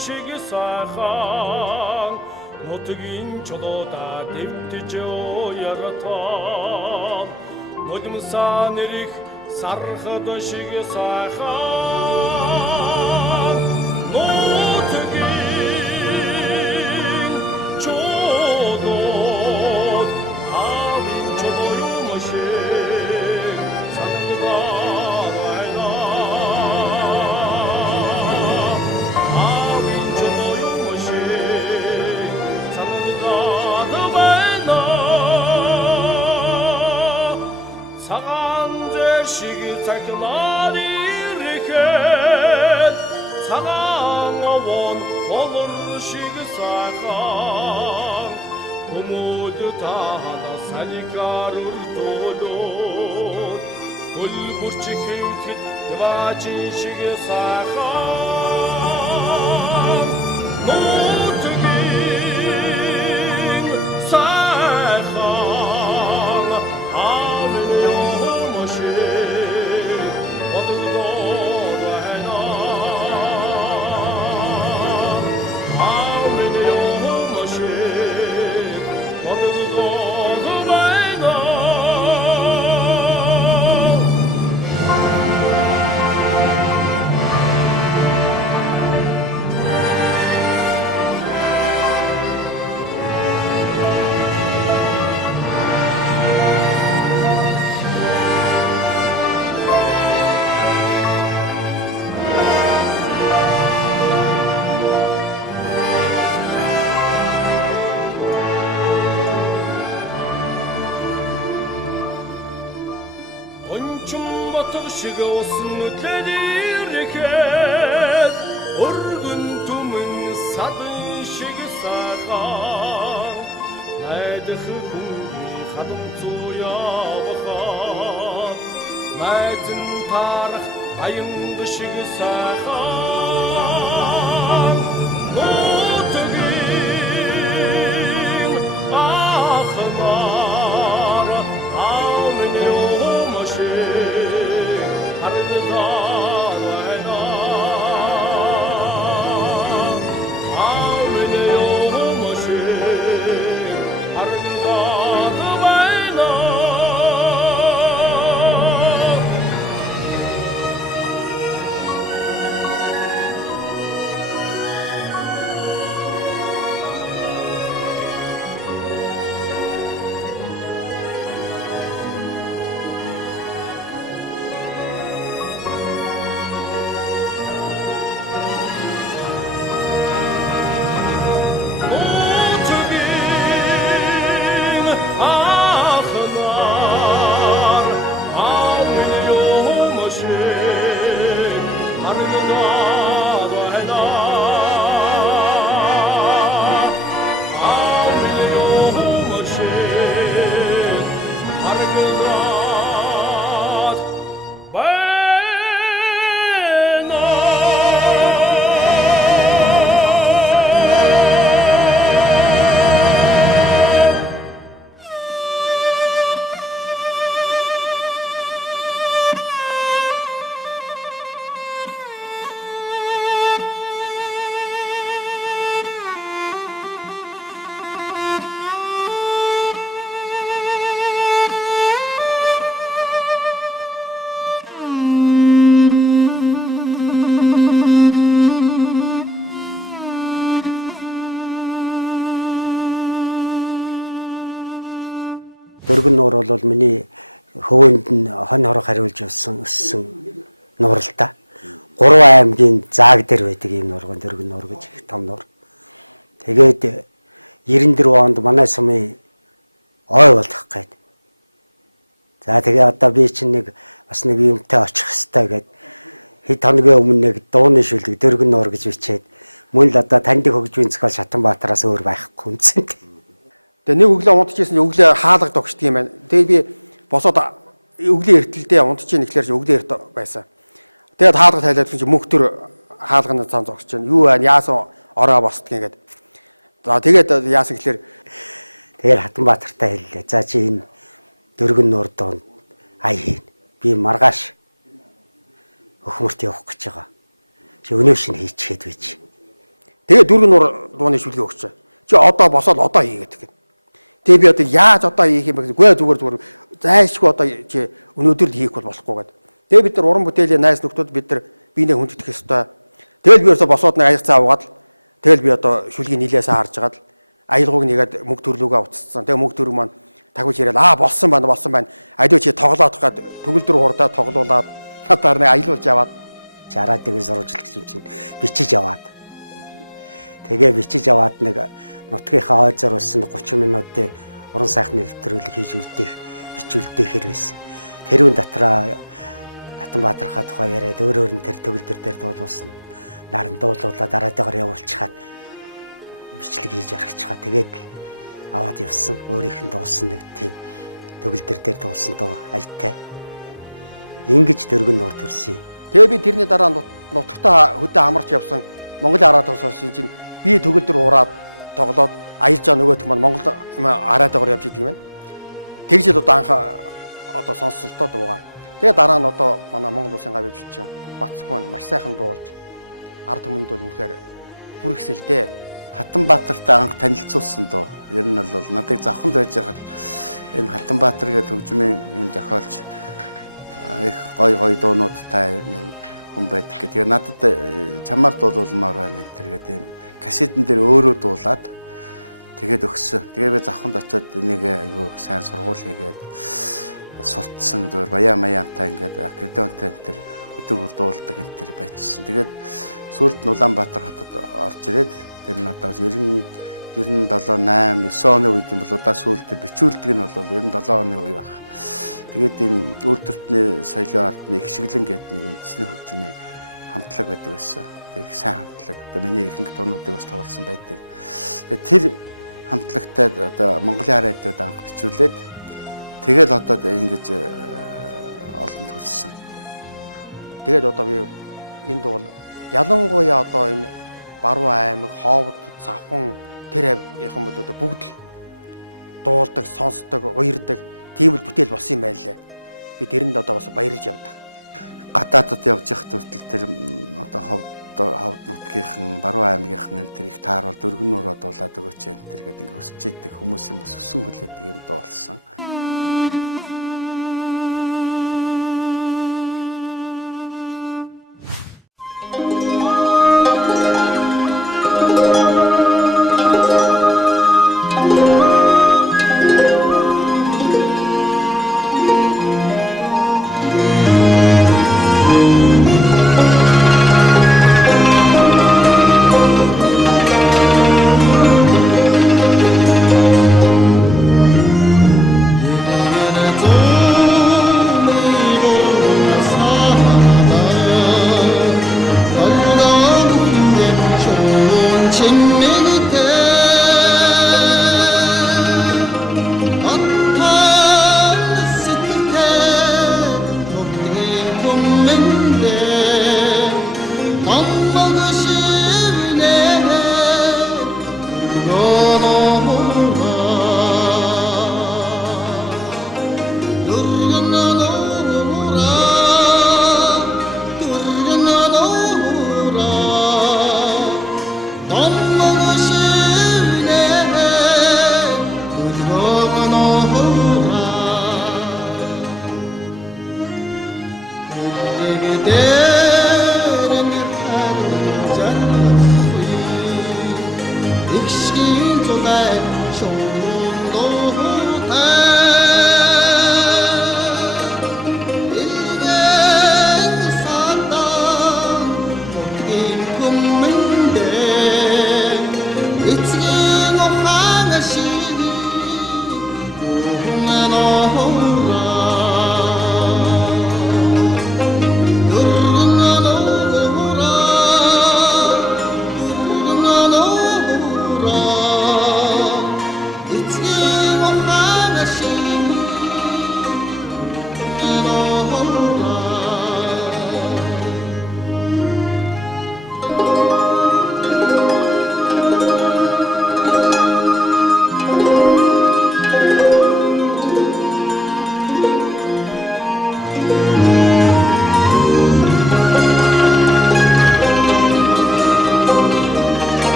шиг сайхан нутгийн чулуудаа дэвтэж уяртаа модмсан нэрх сархад шиг сайхан нутгийн чулууд аавын чулуу шиг явон olur шиг сайхан Хүмүүд таана саникар үрдүүлөө Гөл бүрчиг хийхэд ваажин шиг сайхан Нутгийн сайхан Амны мошиг Бодолгоо байна Амны мошиг Бодолгоо байна Ончум батар шиг усан нүдлэрэхэд өргөн түмэн садан шиг сайхан найдах хүнгүй хадан зуявхан найзан тарах аянд шиг сайхан нутгийн ахмар амны Дөргөн нуур бол миний хөвөнд нь хонь хорог хариулж өссөн нуур л та. 3 аймгийн зааг дээр байдаг ийм нуурган дөргөн нуур гэж их том нуур. Тэгээд 94 онд манай сумын ой болох гээд. За тэгээ одоо би чинь бас нэг юмтай очих хэвээр гээд хэд хоногийн өмнө нэг дууны шүлэг дөргөн нуур гэж бичээд мөн л одоо таньдаг хөгжмийн зохиол Шатанбаатараас өөр байхгүй үндсэн. Тэгээ нэг өглөө унтчихсэн өглөө хаалга догшдөг юм байна. Тэгээд би босоод өглөө эртэлдээ унтчихын ихлээр өглөө эрт байсан. Тэгээд хаалга тайлаад чинь мөнх төр хаалганы цаан зогсож байна. Юу байна? Яасан ороо босдгийг ингээд. За тэгээд яасан гэхлээр тэгээд Хатанбаатартай хэллээ. За чи энэ дөргөн нуур доонд ая хийн. Би маргааш өхмөрт явах гэж байгаа. Чи өнөө шин хийчихэд байж. Тэгээд дөргөн нуур дууны шүлгээ өгч. Чи одоо босоод одоо хийгээд гэх. Тэгээ би одоо яаж одоо хийх юм бэ гэвэл зүгээр зайлшгүй одоо чи өнөөдөр л хийх болохгүй гэдэг. Тэгээ бид нар уран бүтээлийн найз нөхдүүд бид нар биенээ хүндэтгэх ёстой. Тэгэл би ерөөсө босоод нэг аяг цаа угаад тэгэл би одоо шүлгийн нийлээсээ харж агаад аялгауг нэгээд мөнгө төрлөөгөө уцсан. Тэгээ мөнгө төрөг маань тагвж ирээл болсон байна. Аливаа чи тоглоод гад төгөлдөр хурдаа тоглуулад надаар нэг аялуулж яваад 60-аад сурвалжлагч юм чинь бичиж яваад. Тэгээ бичиж яваад нэг нутгийнхаа ой зориулсан 30 минутын уран сайхны нэвтрүүлэг хийж бичүүлдэхэр байсан. Тэрүүн дотроо Хатанбаатархаа тухай яриад өөр нь тэр төгөлдөр дээр дуулуулсан наран дуулуулаад дараагаар явуулчихад бичлэг хийж аргачихаа. Тэгээд аваад явсан. Өөрийнх нь дуулсан нэг тийм төгөлдөр дээр дуулсан дуу аятай. Ингэж дөргөн нуур төрсөн. Тэгээ би тэрний дараа нутагтаа хөдөө амарч явсан Монголын араа тусалсан чинь би төгөлдөр ураад тоглоод аялж байгаа нөгөөх маань Монгол араатайгаар явж идэг юм байна. Тэгж л одоо анх одоо сонссолтоо дуугаа. Тэгээ дараа нь одоо манай Монгол улсын гавьяа жүжигчин Бацк маань маш сайхан дуулж ард түмэнд бол үнэхээр хүргэсэлтэй. Хатанбаатартай анх танилцуулсан доо. Ер нь бол надыг завханд байж хахад энэ Хатанбаатар гэдэг хөгжмийн юм зохиолч их гой дуунуудтай хүн байдаг. Тэгээ надад чамаар дуулуулмаар байна энэ гэдэг юм кассетэн дээр өөрөө дуулаад тэгээд өгсөн. Тэгээ би завханд очиод энийг айгүй сайн сургууль хийгээд суртсан дөр баяа маяантай ингээд аккордеонтай энэ төр хөтөгөр дуулдаг энэ төр байжсэн. Тэгээд сүүлд нь Улаанбаатар хотод орж ирээд тэр нь одоо 97 8 9 оны үед юм бол удаа сүүлд бичүүлдэг нь бол 97 оны үе баг. Тэгээд энэ үйлдвэртний соёлын ардны их шиглэн гэдэг нэг үндэсний хөгжмийн хамтлаг байдаг байсан. Тэг их сайн хамтлаг. Одоо миний ихэнх дуунуудыг бас тоглосон байдаг. Тэгээд тэр хамтлагтай одоо Монголын хараадууд анх бичүүлээд тэгэл одоо ингэж олон төрсөн. Тэгээд одоо би энэ дуу ялангуяа одоо энэ Баруун аймаг, Хоовд, Завхан тэр яхан бол одоо бүгд л дуулдаг, сонсдог, уярдаг тийм л бүтээл болсон юм байлээ. Би тэрэнд одоо бас баярлж явдаг. Гадаадд явж явах хүртэл тэр одоо Ховд нутгийнхан, Баруун аймгийнхан энэ их тааруул дөргөн нуруу дуулаад өгөөч энэ тэр гэдэг ингэ хүсэж идэг хүмүүсийн бас өсөн хүлээдэг юм дуулсан.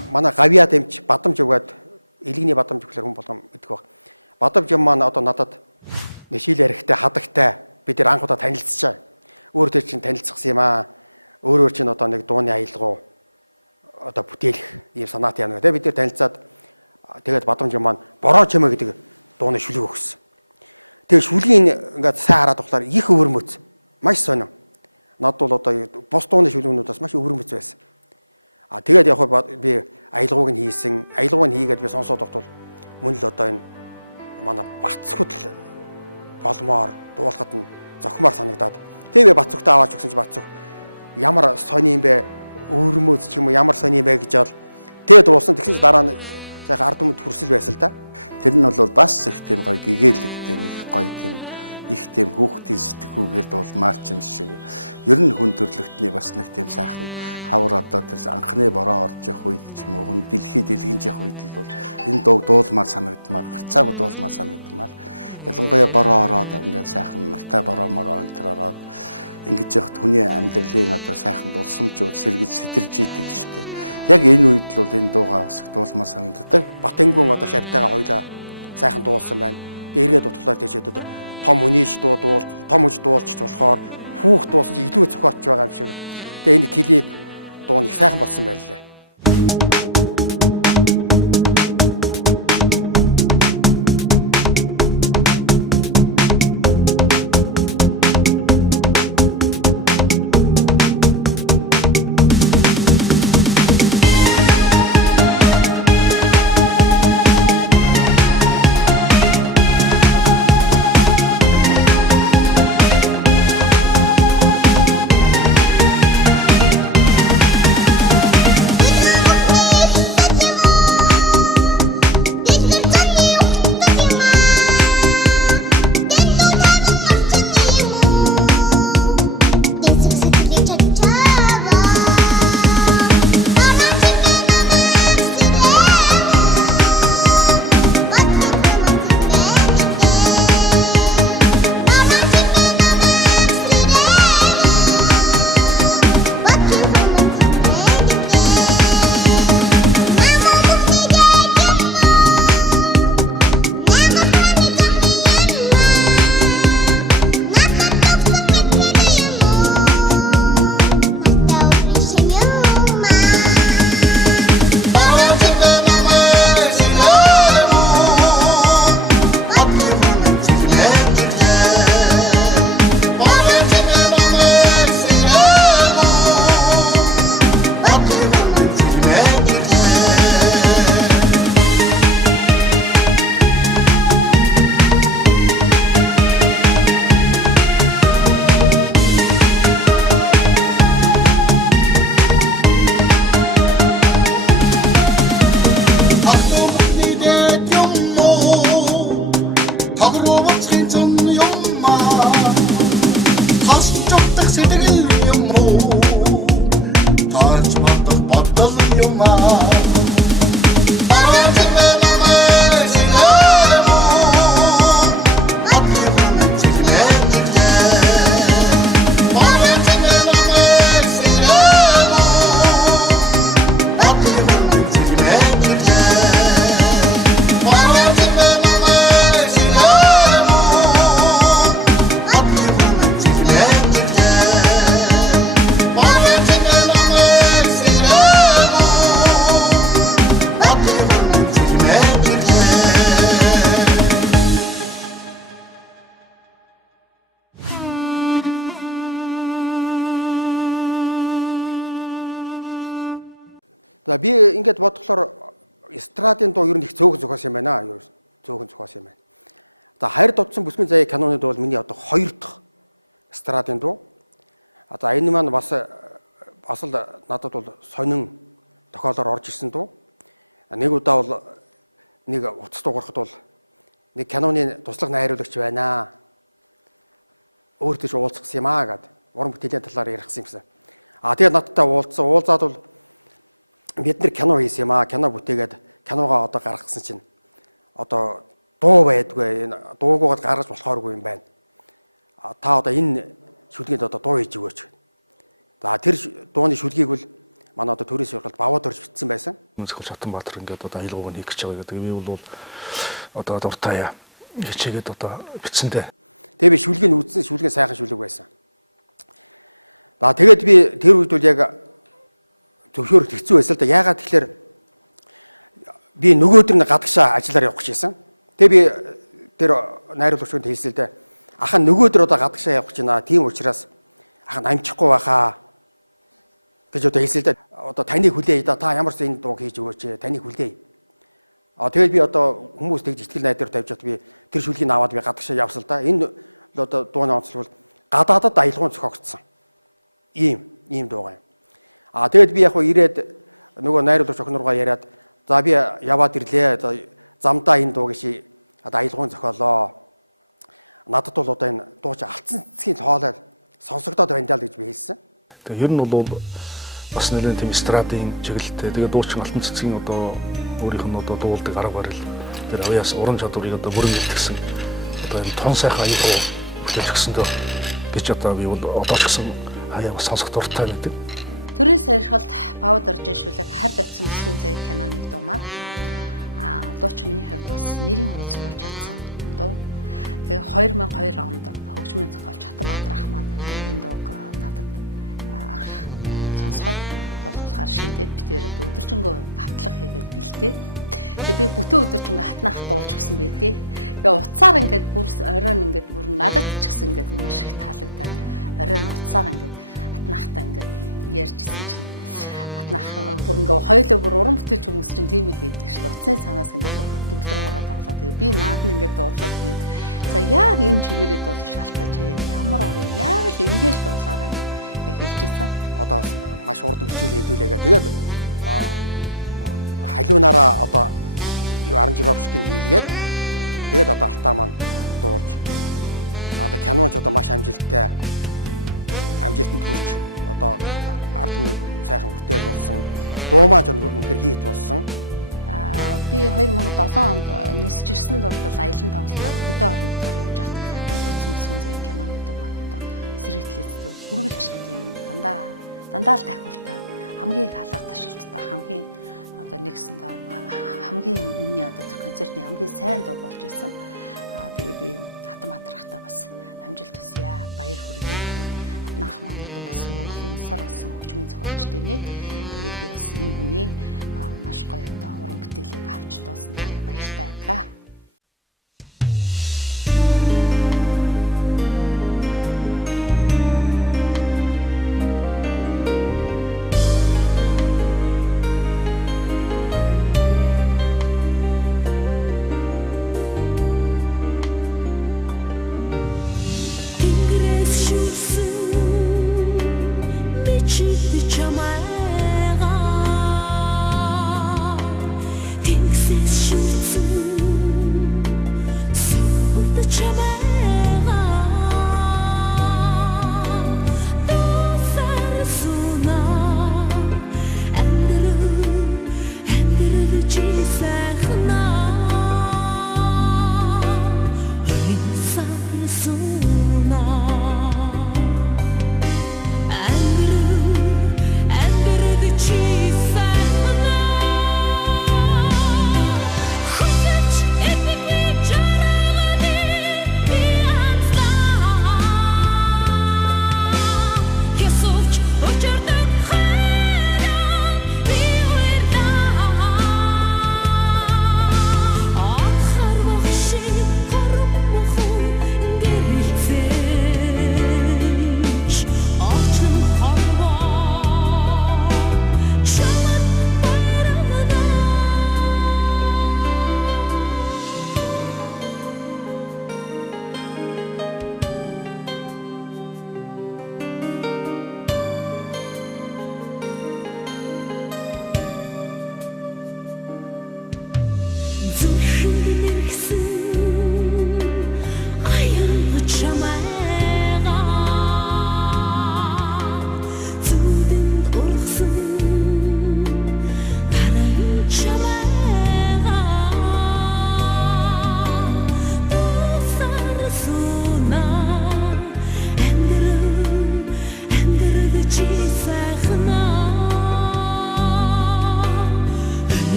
манай гавья дэмч бадамж өгөөд илгэний бадамж гэхлээр хүн болгон мэддэг баг. Бадамж юм маань одоо надад нэшил ярихтай хадагтай бид нэр анх удаа танилцчихаа. Өөр чинь танилцсан юм аа. Өөр чинь одоо нэг дууны аялгау одоо бүтээлх ийм санаат яана гэдэг. Бид нэр танилцаад тэгээд бадамж юм маань бороо чимээ гэдэг дууны шүлэг өгсөн. Тэгээд шүлгийн ингээд сайн хараад болохоор их өвөрмөц маш сонирм. Над бол одоо бус дууны шүлгүүнүүдээс маш өвөрмөц байсан. Тэгээд яг би аялгауг нь хийсэн. Аялгауг нь хийгээд би сонсоод тогтвол мөн л одоо энэ манай Бацхүд болмоор дуулахад нь зохимоор санагдаад тэгээ би Бацхүдээ аваач өгсөн чи Бацхүд ямар сони юм бэ? Өвөрмөц ч юм уу ямар сони юм бэ гэж бол тэгээ дуулсан. Тэгсэн чи дараа нь сайхан ард түмэнд хүрсэл байсан л да. Тэр нь бол бас их тийм гоё гэгээлэг тийм их гоё тийм их тийм хүүхдийн сэтгүүгээр дуулмаар ч юм шиг. Ер нь хүн төрлөختний бас нэг тийм сайхан хавар одоо тэр анхны бороо орж явах үед ч юм уу хүн дэлхийд дэлгэнж явах үед л бол энэ дууг дуулмаар санагдмаар гарцаагүй дуулмаар санагдмаар ялангуяа бороо ороод ингээд сайхан нартай бороо мороо өнтер ороод ингэж явахд хүний амьдралын одоо сайхан дурсамжууд сэргэж сэтэрж идэг штеп. Яг энэ үед л бол энэ дуугаа бас дуулмаар санагддаг. Батэнгүн одоо шавтайгаа хоёлаа сайхан дуулсан байна. Дээргээ дутглаар тийчээд одоо том хүнийч том хүч дуулчих болохоор хүүхд дуусан чи илүү зохиоч байгаа юм шиг. Тэгээ энэ клип дуу нэг сайхан болсон байлээ. За би ингээд бодглохоор эстрадын дуу ер нь их цөөхөн зохиос юм байна. Ер нь цөөхөн зохиос юм байна. За хайр дутсан бүсгүн заяа киноны дуу бол миний одоо 2 дахь эстрадын дуу. За энэ маань бас л надад бол сонин тохиолоор орж ирсэн дуу. Нэг удаа бол нэг утас дуурахад бол нэг киноны туслах найруулагч байна. Өөртөө ч уулзсан юм аа гэд уран бүтээлийн талаар ярихсан юмсан. Тэгээд надтай уулзсан. Уулзаад бол бид нар кино хийсэн юм аа. Кино бүтээгээд киногоо одоо гаргасан чинь одоо дуу байдгүй. Энэ дуугууд гаргаж болохооргүй юм байна. Та одоо энэ шүлгээд одоо дуу хийж өгөөч. За тэр дууны шүлгийг бол манай одоо төрийн сургалт баваад орж бичсэн байсан. Зөвхөн Чатанбаатар ингээд одоо аялгауг хийх гэж байгаа гэдэг. Би бол одоо дуртай хичээгээд одоо бичсэндээ. Тэгээ би шүлгийг үзсэн, шүлгийн сайхан шүлэг байсан. За тэгээд би тэр үед бол яг зөвшөөрөлт хэцүү байсан л да. Яагаад тэгэхээр би нөгөөдөр нь гадагшаа ажиллаар явах гэжсэн. Тэгээ би тэр найруулагчд хэлсэн л дээ. Ахын нөгөөдөр одоо гадагшаа явах гэж байна. Тийм учраас ахын амжихгүй байхаа гэж одоо хэлсэн л дээ. Одоо таныг хүлээе да. Та ямар ч энэ дууг хийж өгөөч. Таныг хүлээе. Тэгээд би одоо хүмүүс тэгж ихтгэл найдвар тавьж чад би тэр шүлгийг аваад би гадагшаа явсан л да. Энэ одоо дууны онцлог бол гадаадад аялгуун зохиогдсон. Ийм дуу юм. Тэгээд би яг хөө ирээд нөгөө найруулагч охиноргоо яриад за би яваад ирлээ. Одоо замдаа энэ дуу гэж одоо аялгуун зохиолоо. Надад бол одоо энэ дуу чи алдсан цэцгийн хоолой сонсогдоод байна даа л гэж би хэлсэн. Тэгээ ер нь бол бас нэлээд тийм эстрадын чиглэлтэй. Тэгээ дуучин алтан цэцгийн одоо өөрийнх нь одоо дуулдаг арга барил тэр авьяас уран чадварыг одоо бүрэн илтгэсэн одоо энэ тон сайхан аюул бүтээж өгсөндөө гэж одоо би бол одоо ч гэсэн хаяа сонсох дуртай байдаг. Төрийн сархилт Бавд оржин шүлэг хард оцсон бүсгүн зай киноны дуу маань дууч миний хувьд бас нэрийн хуудас болж чадсан дуу. Тэгээ 2002 онд хөгжмийн зохиолч Чатанбаатар ах маань энэ дууг надад анх сонсгоод дуулахаар шийдээд битээр өдөржингөө давтлага хийгээд бэлдээ. Тэгээ би бүтэн өдөржингөө хатнаах дуулж өгсөн байдээ. Тэгээ уцаар ингээд бүр оройн ингээд бүр надад ч гэсэн ингээд маш их таалагдаад оройн уцаар ингээд хатнаахтаа ингээд ярьжсэн чинь хатнаах бүр ингээд хоёулаа бүр уран бүтээлч хүмүүс чинь тийм л ийдэг шүү дээ. Уцны санаас ингээд дүглэр ураад тоглоо. Тэгээ би наад нь ингээд дуулаад тэгээд за яг энэ чигээрээ дуулах шалтгаан чи ямар гоё яг л ингээд дуулаарай гэж хэлчихсэн. Одоо маш урдан бичвэл хэдүүлээгээ. Тэгээд халуунаараа одоо Аран Жировскийн хийлгээд тэгээд одоо алтаа маань дуулж одоо киноч одоо маш амжилттай амжилтанд хүрч одоо ард түмний сайхан хүртэл болсон. Дуу маань үнэхээр хийт болсон. Би 2007 онд нисэж ирсэн дурлал аялан тоглолтоор хөдөө орон нутгаар явж байхад хард оцсон бүсгүн зай киноны дуу маань одоо сэргэлтлээстэй үргэлж тийм дандаа л тахиултай хамгийн их алга ташилттай хамгийн одоо нэгсэндээ хамгийн миний одоо тэр концертны хамгийн сайн дуу болж исэн. Тэгээ би Хатанбаатар ахтай бас амжилт хүсье, баяр хүргэе. Хатнаах маань одоо бас Монголын сар болсон хөгжмийн зохиолчтой нэг. Тэгээд би бас энэ хүний маш гоё одоо уран бүтээлийг авч дуусан их баяртай байдаг. Think this should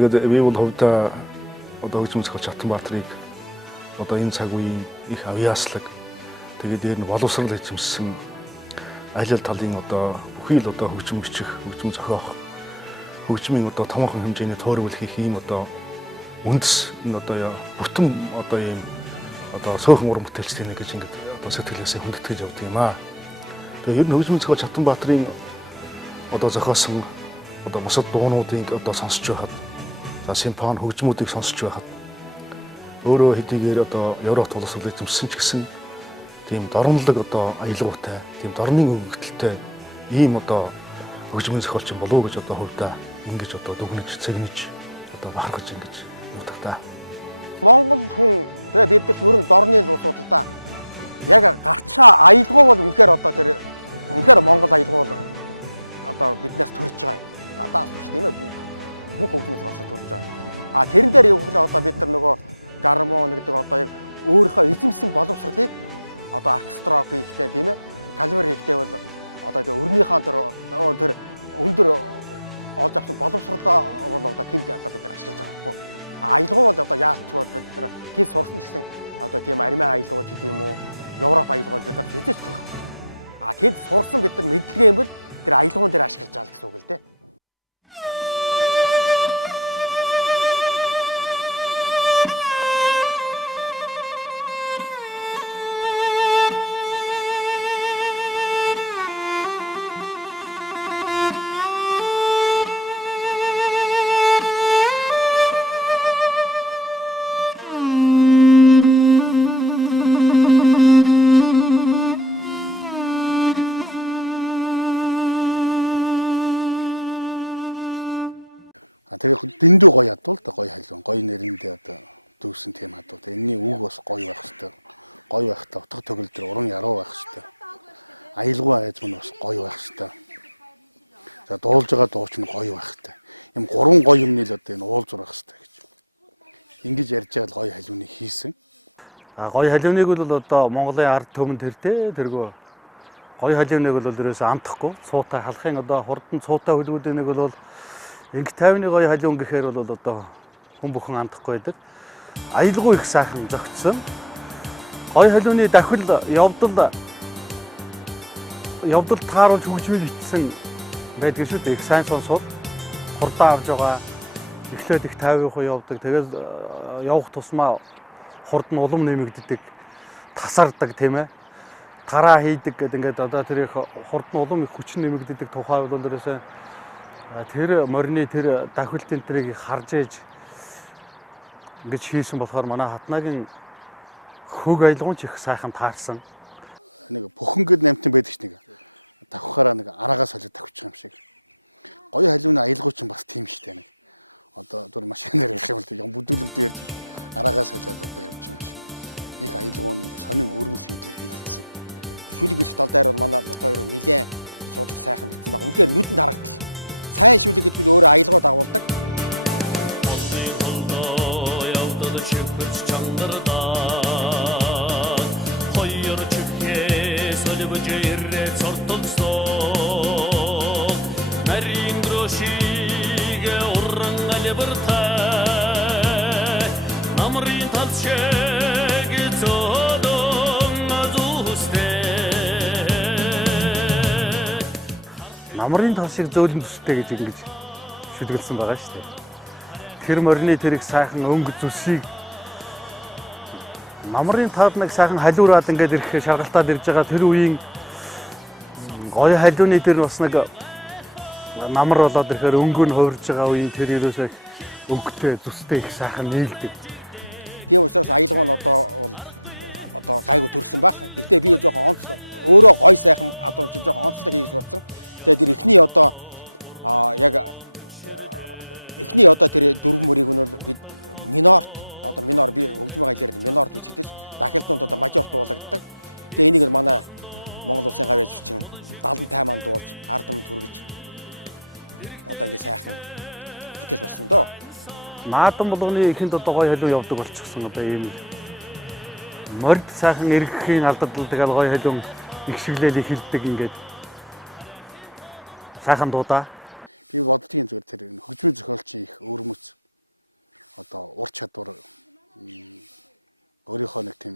Тэгээд би бол хувьдаа одоо хөгжим зохиолч Чатанбаатарыг одоо энэ цаг үеийн их авьяаслаг тэгээд дээр нь боловсрал эзэмссэн аль аль талын одоо бүхий л одоо хөгжим бичих, хөгжим зохиох, хөгжмийн одоо томоохон хэмжээний туурвал хийх ийм одоо үндэс энэ одоо бүтэн одоо ийм одоо сөөхөн уран бүтээлчтэй нэг гэж ингэж одоо сэтгэлээсээ хүндэтгэж явдаг юм аа. Тэгээд ер нь хөгжмийн зохиолч Чатанбаатарын одоо зохиосон одоо бусад дуунуудыг одоо сонсч байхад за симфони хөгжмүүдийг сонсч байхад өөрөө хэдийгээр одоо Европ боловсрол эзэмссэн ч гэсэн тийм дорнолог одоо аялгаутай, тийм дорны өгөгдөлтэй ийм одоо хөгжмийн зохиолч болов уу гэж одоо хувьдаа ингэж одоо дүгнэж, цэгнэж одоо бахархаж ингэж явдаг та. Монгол хүн тэгээ бид нар ер нь дорны улсуудаа яг гачаа аялгау бол үнэхээр одоо тэр үнэхээр Монгол аялгау бол одоо биднээс төрж байгаа юм. Надаас биш тийм ээ бүх хөгжмийн зохиолч төрж байгаа. А тэрэн дээр юу гэвэл одоо бид нар нөгөө гармон гэдэг одоо яг өөрийнхөө эзэмсэн боловсролыг одоо оркестр хийхтэй тийм ээ калибр хийхтэй бол одоо өрнийхөө тэр өндөр олж авсан боловсролоо бол одоо тэнд одоо бид нар ашиглаж байгаа байхгүй. Аялгау бол одоо яалтчгүй бид нар тэнд сурсан гэсэн одоо тийм армийн аялгау ч гэдэг юм уу Европ аялгау бид нар хийжэж байгаа. А тэнд сурсан бид нар мэдлэг юм бол тэр аялгаунд дээр ашиглаж байгаа гэсэн үг л дээ. Тэгээд дэндүү гоё ядуул да гоё халуун гоё нэрэндээ одоо дүүсэн тийм ядуу. Энэний үг бас гоё байх хэвээр. Гоё байхтай утга төгөл дээр уран яруу байх хэвээр. Аялгау айз мөн бас гоё байх хэвээр. За дуулж байгаа дууч нь гоё байх хэвээр. Им гурван гоё юмны л одоо энэ уулзур байх хэвээр гэж. Ингэж ярьж байгаа гоё халууныг хийсэн. Гоё халууныг бол одоо Монголын ард түмэн тэргөө гоё халууныг бол ерөөсөө амтахгүй цуутай халахын одоо хурдан цуутай хөлгүүдийг бол Инг 50-ны гоё халуун гэхээр бол одоо хүн бүхэн амтахгүй байдаг. Аялгау их сайхан зөгцсөн. Гоё халууны дахил явдал тааруулж хөгжмийг итсэн байдаг шүү дээ. Их сайн сонсвол хурдан авж байгаа. Эхлээд их 50% явдаг. Тэгээд явах тусмаа хурд нь улам нэмэгддэг. Тасардаг тийм ээ. Тараа хийдэг гэдэг ингээд одоо тэр их хурд нь улам их хүчин нэмэгддэг тухай бол дээрээс тэр морины тэр дахил тентрийг харж ээж ингэж хийсэн болохоор манай хатнагийн хөг аялгуун ч их сайхан таарсан. Нэг бөхөнгөд намтан байдаг ч нэг давхаараа нэг араагаа солиод давчих юм шиг. Гоё халууны аялгуу ч бас тийм шүү дээ нэг. Одоо зүр машинаар явах юм бол яг бүдүүлэгдээ ярьж араагаа солиод одоо явж байгаа шиг. Их аялгууны сонин өрмөс хийлэр хийгдсэн. Шүлэг бич тал дээр бол манай одоо ерөө нилээн судалж сайхан битсэн баг. Үнэхээр нүдэнд харагдал. Сайн шүлэг гэдэг нь өөрөө аялгау дагуулдаг. Намрын тал шиг зөөлөн төстэй гэж ингэж шүлгэлсэн байгаа шүү дээ. Тэр морины тэрийг сайхан өнгө зүсийг намрын тал нэг сайхан халиураад ингээд ирэх шаргалтаад ирж байгаа тэр үеийн гоё халиуны тэр бас нэг намар болоод ирэхээр өнгө нь хувирж байгаа үеийн тэр ерөөсөө өнгөтэй зүстэй их сайхан нийлдэг. Тийм учраас аялгау нь одоо гайгүй төрсөн баг. Гэтэ би жоохон онц өөрөө гоё сайхан одоо жоохон онцлог хийж бодсон. Тэгээд тэр эхний одоо яг эхний одоо тэр дөрвөн мөрийг нь бол бид минорт одоо минор би хөгжмийн хэлээр минорт гэж хэлдэг. Дахилтунд одоо мажор дуулагддаг. Тэгээд энийг л манай Монгол улсын гавьяа жүжигчин 78 дуулж ард түмэнд хүргэж одоо ингэ сайхан бүтээл болсон доо. Наадам болгоны ихэнд одоо гоё халуун явдаг болчихсон одоо ийм морд сайхан эргэхийн алдагдал тэгэл гоё халуун их шиглэл ихэлдэг ингээд сайхан дуудаа. Би боддгийн зүгээр тэр хөгжмийн зохиолчийн их өрмөц одоо ур чадвар өөрийнхөө нэг тийм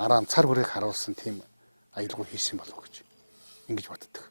араан цар хүрээг харуулсан тийм аялал хийсэн болов гэж ингэж боддог.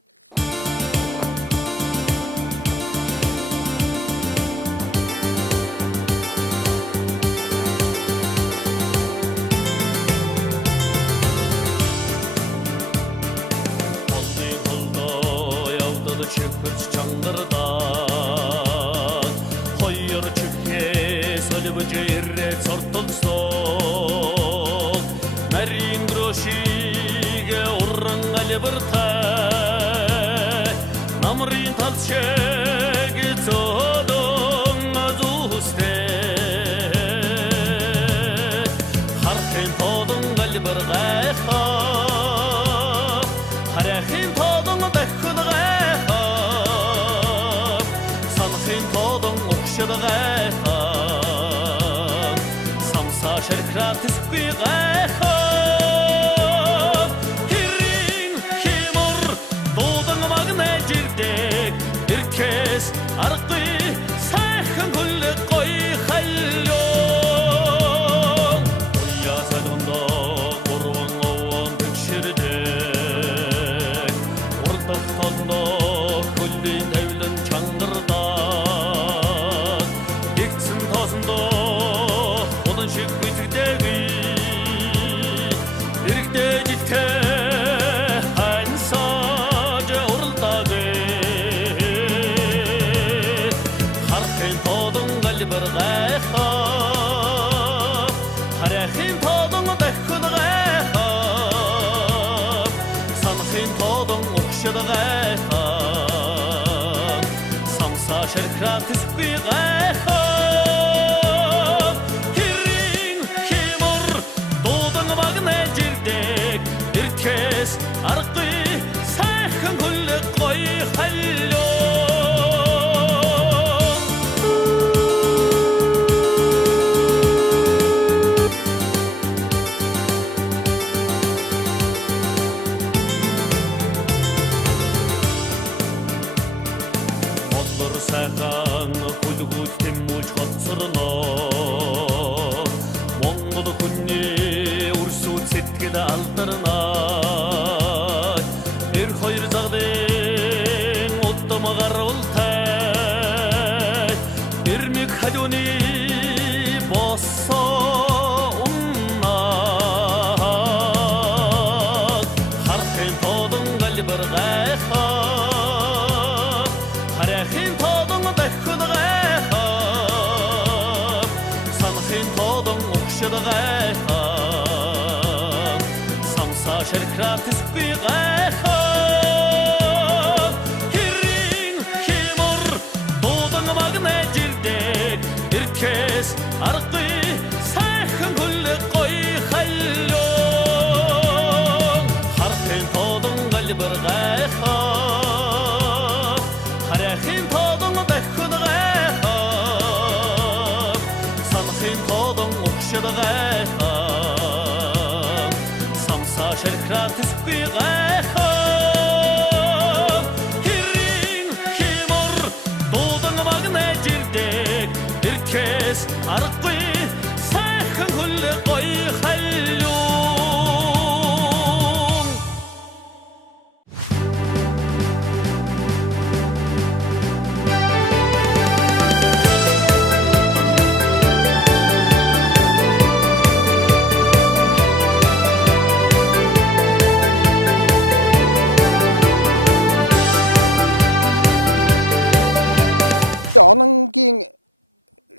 Ононгийн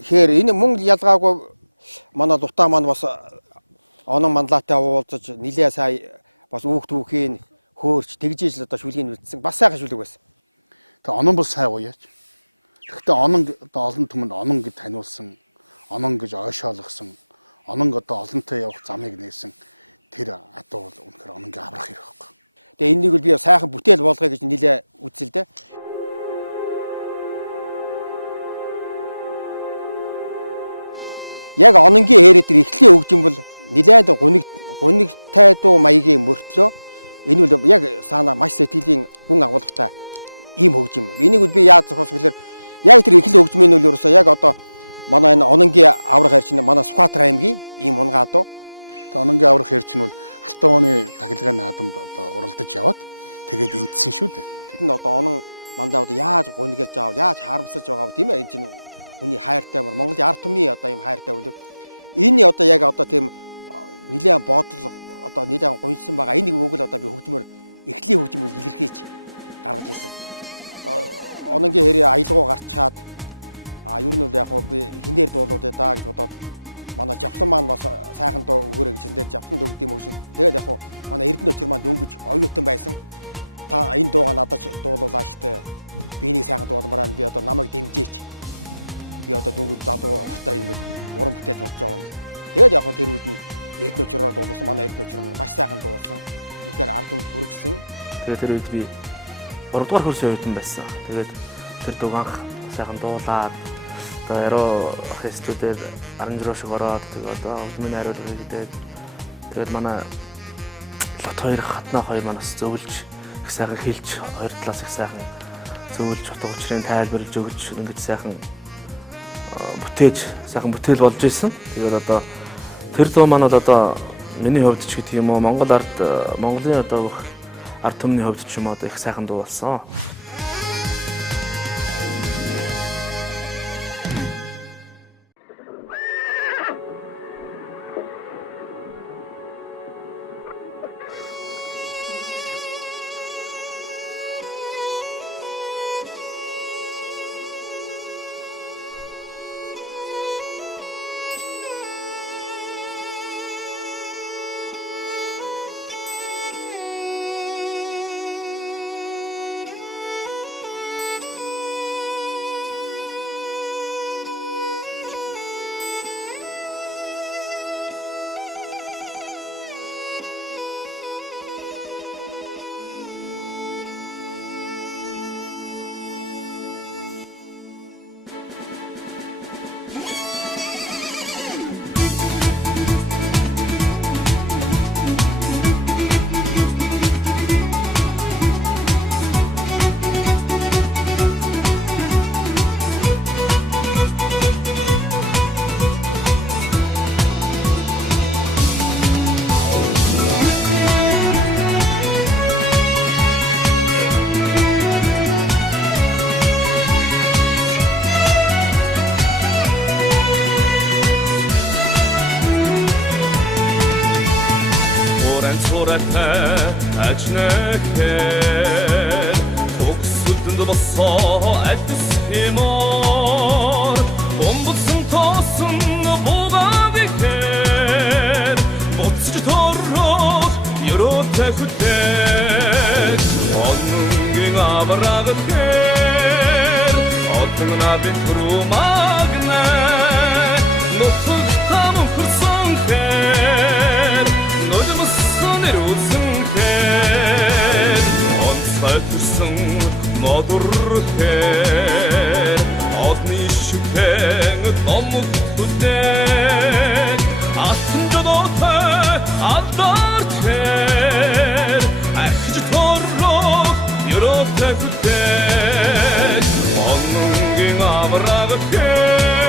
хээр энэ мөн ялгаагүй манай дутаа маань бас онон манлаатай уулзаж нилээ сая бас хүүхдүүхийн хөөрч тэгжээж л одоо шүлгийг үлдсэн бас сайхан шүлэг байсан. Тэгээ онон бол сайн уяач. Гэхдээ онон одоо олон түмэнд онон гэж таниулсан, онон гэж ойшоолгосон, онон одоо олонтой явах замыг нээсэн тэр адуу бол үнэхээр ононгийн аврах хэрэг байхгүй. Тэгээ энэнийг бол би сайхан бүтээл болгоё гэж нилээ үзэлдэ. Яг ононгийн хээрээ тэр эхлэлийн хөгжим бол нилээд гунигтай дуу маягийн мөртлөө энэ бол яг саана маш сэтгэлийн гүн агуулгатай ийм хөгжим. Энийг бол би яаж зохиосон гэхээр яг тэр эхлэл хөгжмийн нь бол ерөөсөө яг одоо манай энэ Ононгийн аврах хайр чинь манай Сүхбаатар аймгийн ийм унгаа дуу. Ононгийн аврах хайр чинь бол Алтан оны тахилгааны наадамд одоо уралдаж яваад тэгээд эндсэн шүү дээ. Тэнд одоо онон мандаа одоо яаж гунигэлж аав, яаж харамсаж байгаа тийм ээ. Энэ чинь хүний хайртай мөр Монголын ард түмний одоо ийм хайртай үлэг. Энэ одоо яг одоо тийм нэлээд бодол одоо нэлээд гуйсан байгаа. Энийг үг л одоо би хөгжмөр эхлэлийн хөгжмөөр илэрхийлж гаргаж ирсэн. Ононгийн хэрэг аялгау гарчаад ер нь бол яг би хинээр дуулуудаа даа гэж бодоод манай Жавхлан маань бас сайхан дуу өгөөрэй гэж энэ дээр Жавхланд өгд юм өгсөн. Тэгээд яг манай Эрдэнэ очир маань дөнгөж оюутан байсан. Та энэ дуугаа надад дуулуулаа штэ. Би энийг сайхан дуулмаар би одоо намайг дэмжээч. Би одоо дөнгөж задуу одоо юм бэл уран бүтээж болж байгаа юм. Тэгээд яг тэр үед нь Эрдэнэ очироор дуулсан. Манай Эрдэнэ очир маань маш сайхан дуулсан. Үнэхээр ард түмэнд хүргэсэн. Тэгээд тэр үед би 3 дугаар курсын оюутан байсан. Тэгээд тэр дууг анх сайхан дуулаад одоо яруу студиудээр аранжруу шиг ороод тэгээд одоо хөгжмийн хариулга хийгээд тэгээд манай лот хоёр хатнаа хоёр манаас зөвлөж их сайхан хэлж хоёр талаас их сайхан зөвлөж утга учирыг тайлбарлаж өгч ингэж сайхан бүтээж сайхан бүтээл болж исэн. Тэгээд одоо тэр дуу манад одоо миний хувьд ч гэх юм уу Монголын одоо ард түмний хувьд ч юм уу одоо их сайхан дуу болсон. ажнэхээр төгсөлдөнд босоо адис хэмээр бомбцэн тоосон буугаад ихээр буцаж торроо ерөөтэй хүлээж онгийн аврагхээр отмна бинтру магна нутг там хүрсэн хэр нодмсон ирүүлсэн хэр онцгойсон нодурхээр одны шигхэн номд хүлээ атндотой адарчээр ахж торроо ерөөтэй хүлээж онгийн аврагхээр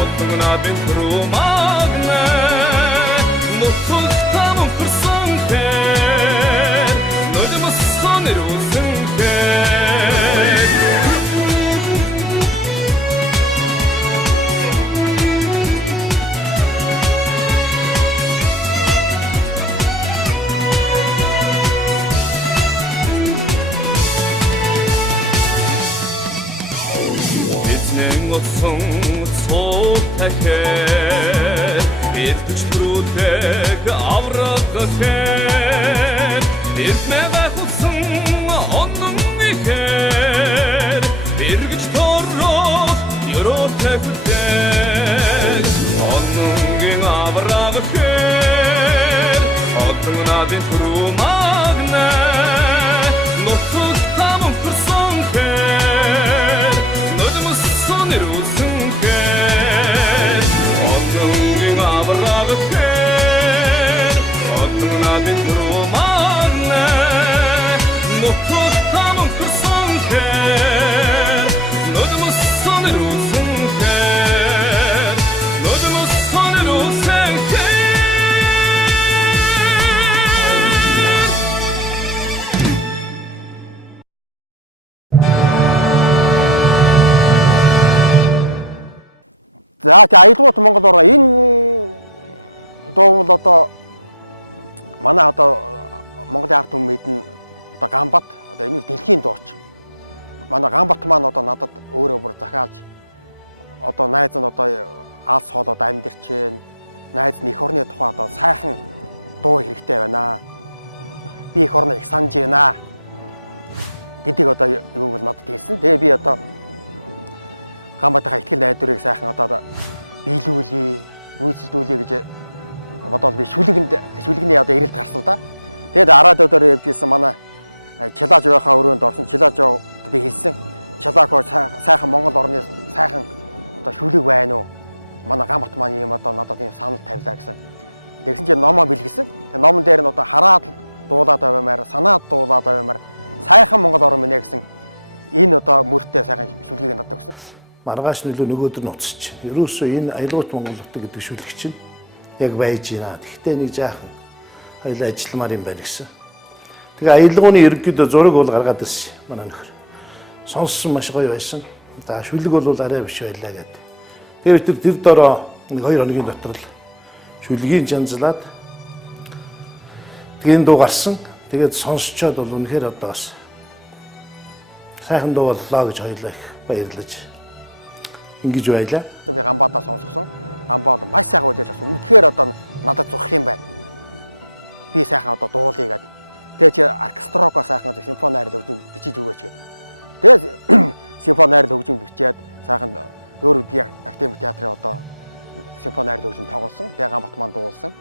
отмна бинтру магна нутг там хүрсэн хэр нодмсон ирүүлсэн сон цоотахэр итгэж бүрүүлэг аврагахэр ирмэ байхсан онон ихэр эргэж торроо ерөөтэй хүлээж ононгийн аврагахэр отмнадын түрүү магна нутг там хүрсэн хэр нодмсон ирүүлсэн хэр ононгийн аврагахэр отмнадын түрүү магна нутг там хүрсэн хэр нодмсон ирүүлсэн хэр За тий аялгуут Монгол ороо энэ дуу бол одоо манай одоо Монголын ард түмэд нь одоо Гамбат одоо энэ дэлхийн дууч. Манай Гамбат маань одоо надад өөрөө бүр захиалж одоо найз нь одоо алс хоолоод амьдэрч байна. Найз нь эх орны тухай одоо сайхан дуу хэрэгтэй байна. Би эх орноо их санаж байна гэдэг одоо юу бол надад хэлсэн. Тэгээ би одоо Гамбатынхаа ихтгэл найдварыг сайхан одоо биелүүлээ, үйлчлүүлээ гэж бодоод би шүлэгний одоо ирэлт гарсан да. Тэгээд араад өдөр явж ирсэн манай Чилаж байхаа өрөөнд орсон. Чилаж би хэлсэн. Чилако сайхан Монгол орны сайхан одоо шүлэг байна уу? Манай Гамбат маань ийм одоо надад ийм санал тавилаа гэсэн. Тэгсэн чинь номоо бэлгэсэн. Тэгээ номон дээр нь одоо хараад дуулаад байваар, санаад дуулаад байваар сайхан Монгол орн минь гэсэн энэ одоо мөртөө сайхан шүлгийг надад өгсөн. Маргааш нөлөө нөгөөдөр нь уцчих. Ерөөсөө энэ аялгуут Монгол нутаг гэдэг шүлэг чинь яг байж байна. Гэхдээ нэг жаахан хоёул ажилламаар юм байна гэсэн. Тэгээ аялгууны ерөнхийдөө зураг бол гаргаад ирсэн манай нөхөр. Сонссон маш гоё байсан. За шүлэг бол арай биш байлаа гэдэг. Тэгээ бид тэр дороо нэг 2 хоногийн дотор л шүлгийг жанзлаад тэгээд дуу гарсан. Тэгээд сонсчоод бол үнэхээр одоо бас сайхан дуу боллоо гэж хоёулаа их баярлаж ингэж байлаа. Би Гамбатаа сонсгосон. Гамбаа бол маш сайхан үлээж авсан. Үнэхээр одоо надад зурх юм байна. Би сайхан одоо дуулъя гэдэг. Тэгээ чи оркестрокоо сайхан симфони найрал хөгжим бичиж өгөөч гэдэг. Тэгээ симфони найрал хөгжим бичээд сайхан өөр би академик театрын одоо симфони найрал хөгжим тоглосон. Тэгээ Гамбат маань дуулсан.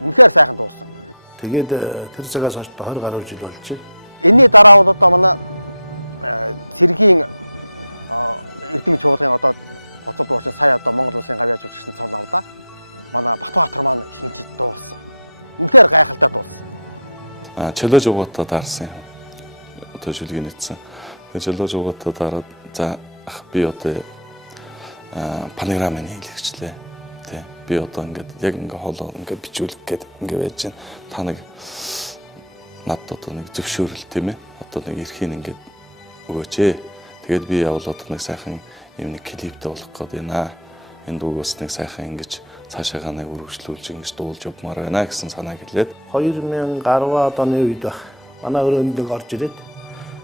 Үнэхээр сайхан дуулсан. Тэгээд тэр цагаас хойш 20 гаруй жил болж байна. Энийний дараа бол одоо манай цэргийн эрдэмч чуулгын одоо гоцол дуушин сая одоо Монгол улсын гавьяа жүжигчсэн цол авлаа. Манай Батбаатар маань шинжиж дуулсан. Үнэхээр гайхалтай дуулсан. Чөлөөж угаатаа даарсан. Одоо шүлгийг нийцсэн. Тэгээд чөлөөж угаатаа дараад за би одоо панограмын хийлгэжлээ. Тэ би одоо ингээд яг ингээ хоолоо ингээ бичүүлэх гээд ингээ байж байна. Та нэг надад одоо нэг зөвшөөрөл тийм ээ. Одоо нэг эрхийн ингээ өгөөч ээ. Тэгээд би явал одоо нэг сайхан юм нэг клиптэй болох гээд байна. Энэ дууг бас нэг сайхан ингэж цаашаагаа нэг үргэлжлүүлж ингэж дуулж явмаар байна гэсэн санаа гэлээд 2010 оны үед баг манай өрөөнд нэг орж ирээд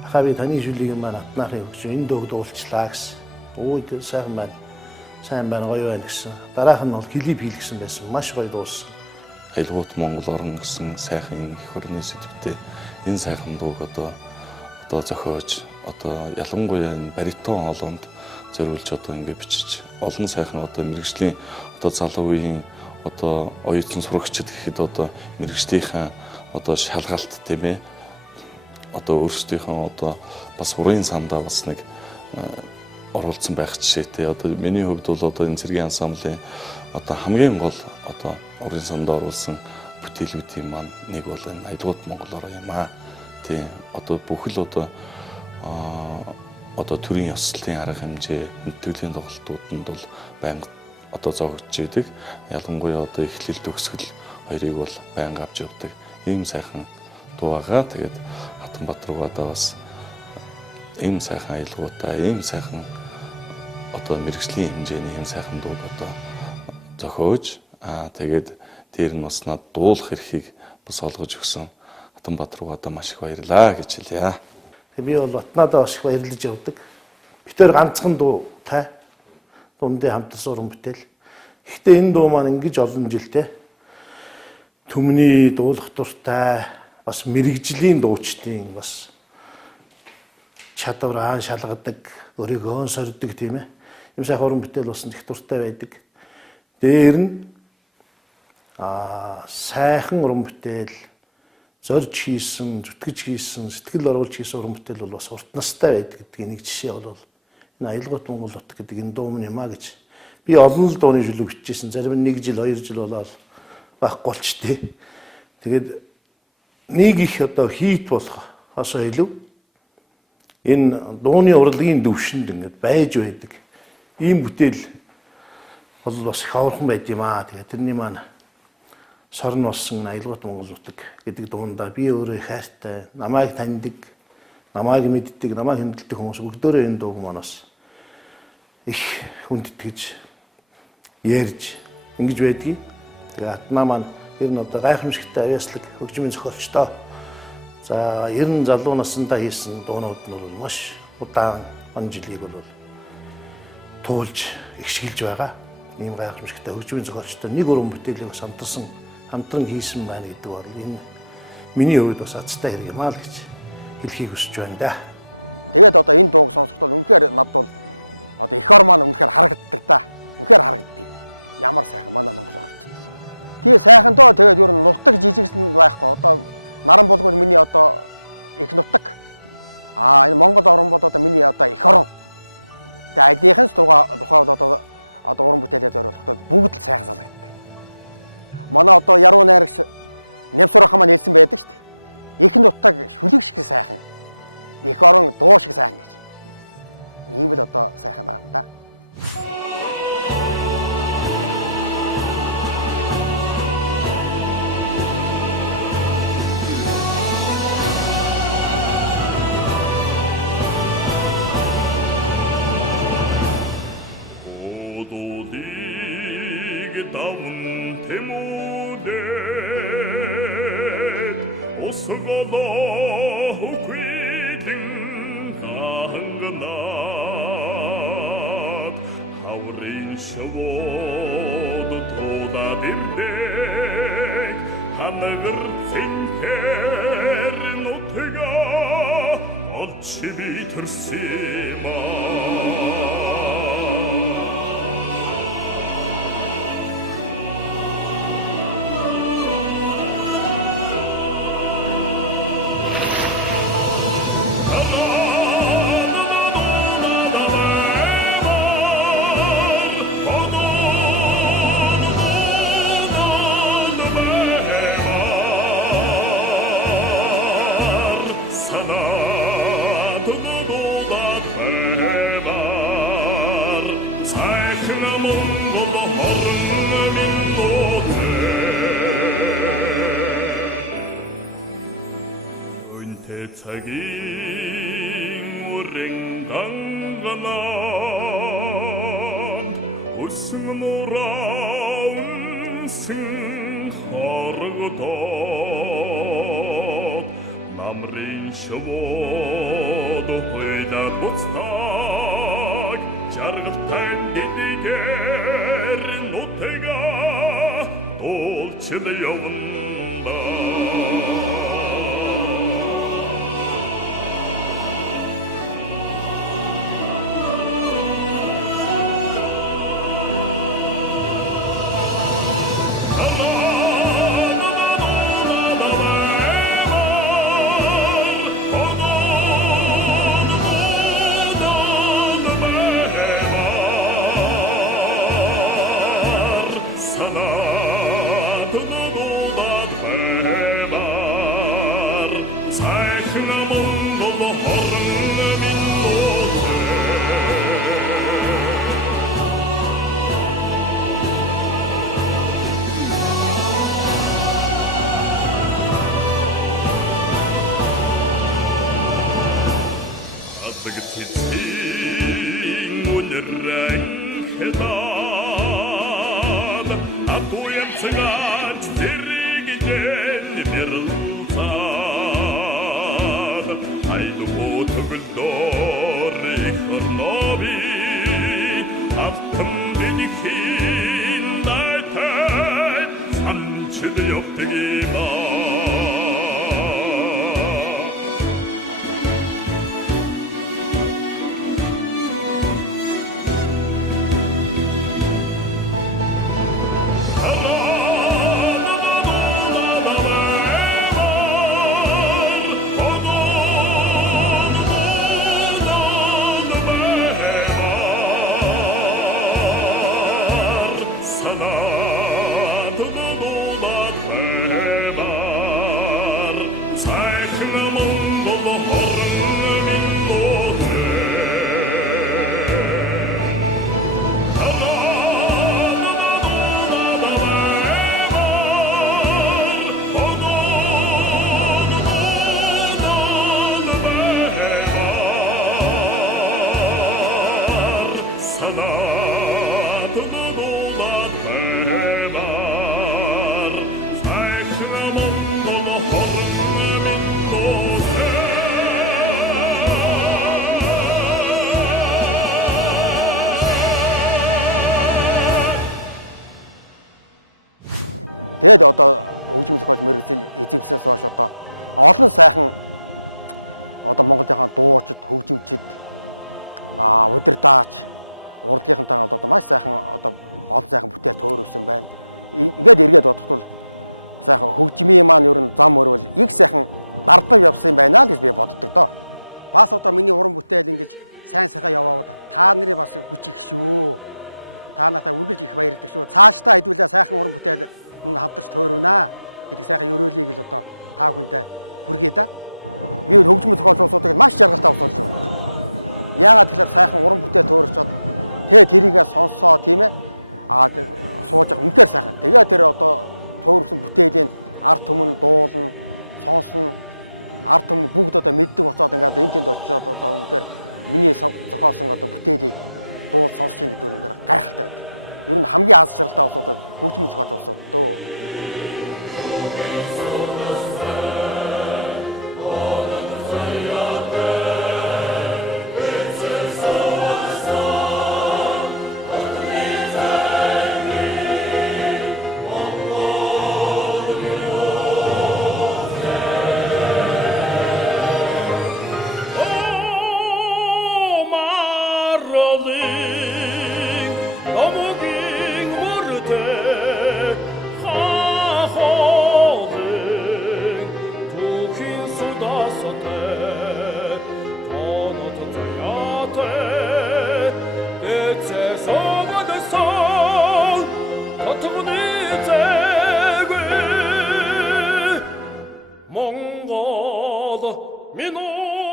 ахаа би таны шүлгийг маань атнаахыг өгч энэ дууг дуулчлаа гэсэн. Өө тэр сайхан байна. Сайн байна гоё байна гэсэн. Дараах нь бол клип хийлгэсэн байсан. Маш гоё дуулсан. Аялгуут Монгол орн гэсэн сайхан их орны сэдвтэй энэ сайхан дууг одоо зохиож одоо ялангуяа энэ баритон хоолонд зориулж одоо ингэ бичиж олон сайхан одоо мэрэгжлийн одоо залуу үеийн одоо оюутан сурагчид гэхэд одоо мэрэгжлийнхаа одоо шалгалт тийм ээ одоо өөрсдийнхөө одоо бас урын сандаа бас нэг оруулсан байх жишээтэй. Одоо миний хувьд бол одоо энэ цэргийн ансамблын одоо хамгийн гол одоо урын сандаа оруулсан бүтээлүүдийн маань нэг бол энэ аялгуут Монгол ороо юм аа. Тийм одоо бүхэл одоо төрийн ёслолын арга хэмжээ, мэдрэлийн тоглолтуудад бол байнга одоо зогсож идэг. Ялангуяа одоо эхлэл төгсгөл хоёрыг бол байнга авч явдаг. Ийм сайхан дуу байгаа. Тэгээд Хатанбат руугаа бас ийм сайхан аялгуудаа, ийм сайхан одоо мэрэгжлийн хэмжээний ийм сайхан дууг одоо зохиож тэгээд дээр нь бас над дуулах эрхийг бас олгож өгсөн Хатанбат руугаа маш их баярлаа гэж хэлье. Би бол Батнадаа бас их баярлаж явдаг. Битээр ганцхан дуу тай дундээ хамтсан уран бүтээл. Гэхдээ энэ дуу маань ингэж олон жилтэй түмний дуулах дуртай бас мэрэгжлийн дуучдын бас чадвар аан шалгадаг, өөрийгөө сорддог тийм ээ. Юм сайхан уран бүтээл болсон их дуртай байдаг. Дээр нь сайхан уран бүтээл зорж хийсэн, зүтгэж хийсэн, сэтгэл оруулж хийсэн уран бүтээл бол бас урт настай байдаг гэдгийг нэг жишээ бол энэ аялгуут Монгол нутаг гэдэг энэ дуу юм а гэж би олон л дууны шүлэг бичижсэн. Зарим нь 1 жил, 2 жил болоод байхгүй болчтой. Тэгээд нэг их одоо хийт болохоос илүү энэ дууны урлагийн төвшөнд ингээд байж байдаг. Ийм бүтээл бол бас их хаврхан байд юм аа. Тэгээд тэрний маань сорн болсон аялгуут Монгол нутаг гэдэг дуунда би өөрөө их хайртай, намайг таньдаг, намайг мэддэг, намайг хэмдэлдэг хүмүүс бүгдөө энэ дууг манаас их хүндэтгэж ярьж ингэж байдгийг. Тэгээ атнаа маань ер нь одоо гайхамшигтай авьяаслаг хөгжмийн зохиолчтой. За ер нь залуу насндаа хийсэн дуунууд нь бол маш удаан он жилийг бол туулж игшгэлж байгаа. Ийм гайхамшигтай хөгжмийн зохиолчтой нэг уран бүтээлийг бас хамтран хийсэн байна гэдэг бол энэ миний хувьд бас азтай хэрэг юм аа л гэж хэлхийг хүсэж байна да. Тэгээд одоо энэ дууг сонсохдоо үнэхээр надад бол одоо эх ор маань үнэхээр харагддаг да. Үнэхээр харагддаг. Ямар сайхан манай Монгол орч байна. Тэгээ сайхан доо тэгээд ер нь нутаг жижигсэн байхгүй. Одоо Наран булгуул миний одоо их нутаг. Энэ Монгол орн бол одоо миний одоо эх орн. Тэгээ альнийхэн тухай одоо уран бүтээлээ зориулахдаа бүгд л сайхан санагддаг. Манай одоо яруу найрагч Нямсурхан маань хэлсэн байдаг шүү дээ. Их нутаг шүлэг шиг сайхан. Эх орн дуу шиг сайхан гэж. Ийм л одоо сайхан байгаа юм да. Тэгээд одоо хөгжим зохиолч мэрэгжил эзэмснээс хойш одоо олон сайхан одоо Монголынхаа дуучид, хөгжимчид, удирдаач, урлагийнхантайгаа одоо маш сайхан одоо олон сайхан бүтээл төөрөвсөн байна. Ингээд эргээд бодоход бол сайхан хөгжмийн маань ер нь зам өрвөл их сайхан дардав явсан юм байна л гэж би боддог доо. Бас одоо миний уран бүтээл ингэж сайн сайхан яваад та нарын бас хүч их шүү. Та нартай үргэлж их баярлдаг шүү. Цаашдаа хэдүүлээ сайхан уран бүтээл мөн хамтарч төөрөвнө гэдэг сайхан өрөөлийг л одоо та бүхэндээ хүргэе да. Би хөгжмийн зохиолч улсуудыг маш жаргалтай усуулж байна. Яагаад тэгэхээр сайхан уран бүтээл төөрчод тэгээ тэрийгээ сонссоо тийм ээ. Сууж байгаа үнэхээр сайхан. Тэгээ тэр одоо төөрсөн бүтээлийн ард түмэн дуулна, сонсно. Ард түмэн бүгд одоо мэддэг очоод ингээд энэ тэнд очиод одоо үнэхээр миний зохиосон одоо бүтээлийг дуул сонсч ийн гэдэг үнэхээр гайхалтай байдаг. Ер нь хамгийн аз жаргалтай усуудад хөгжмийн зохиолч усууд дөө. Монгол минут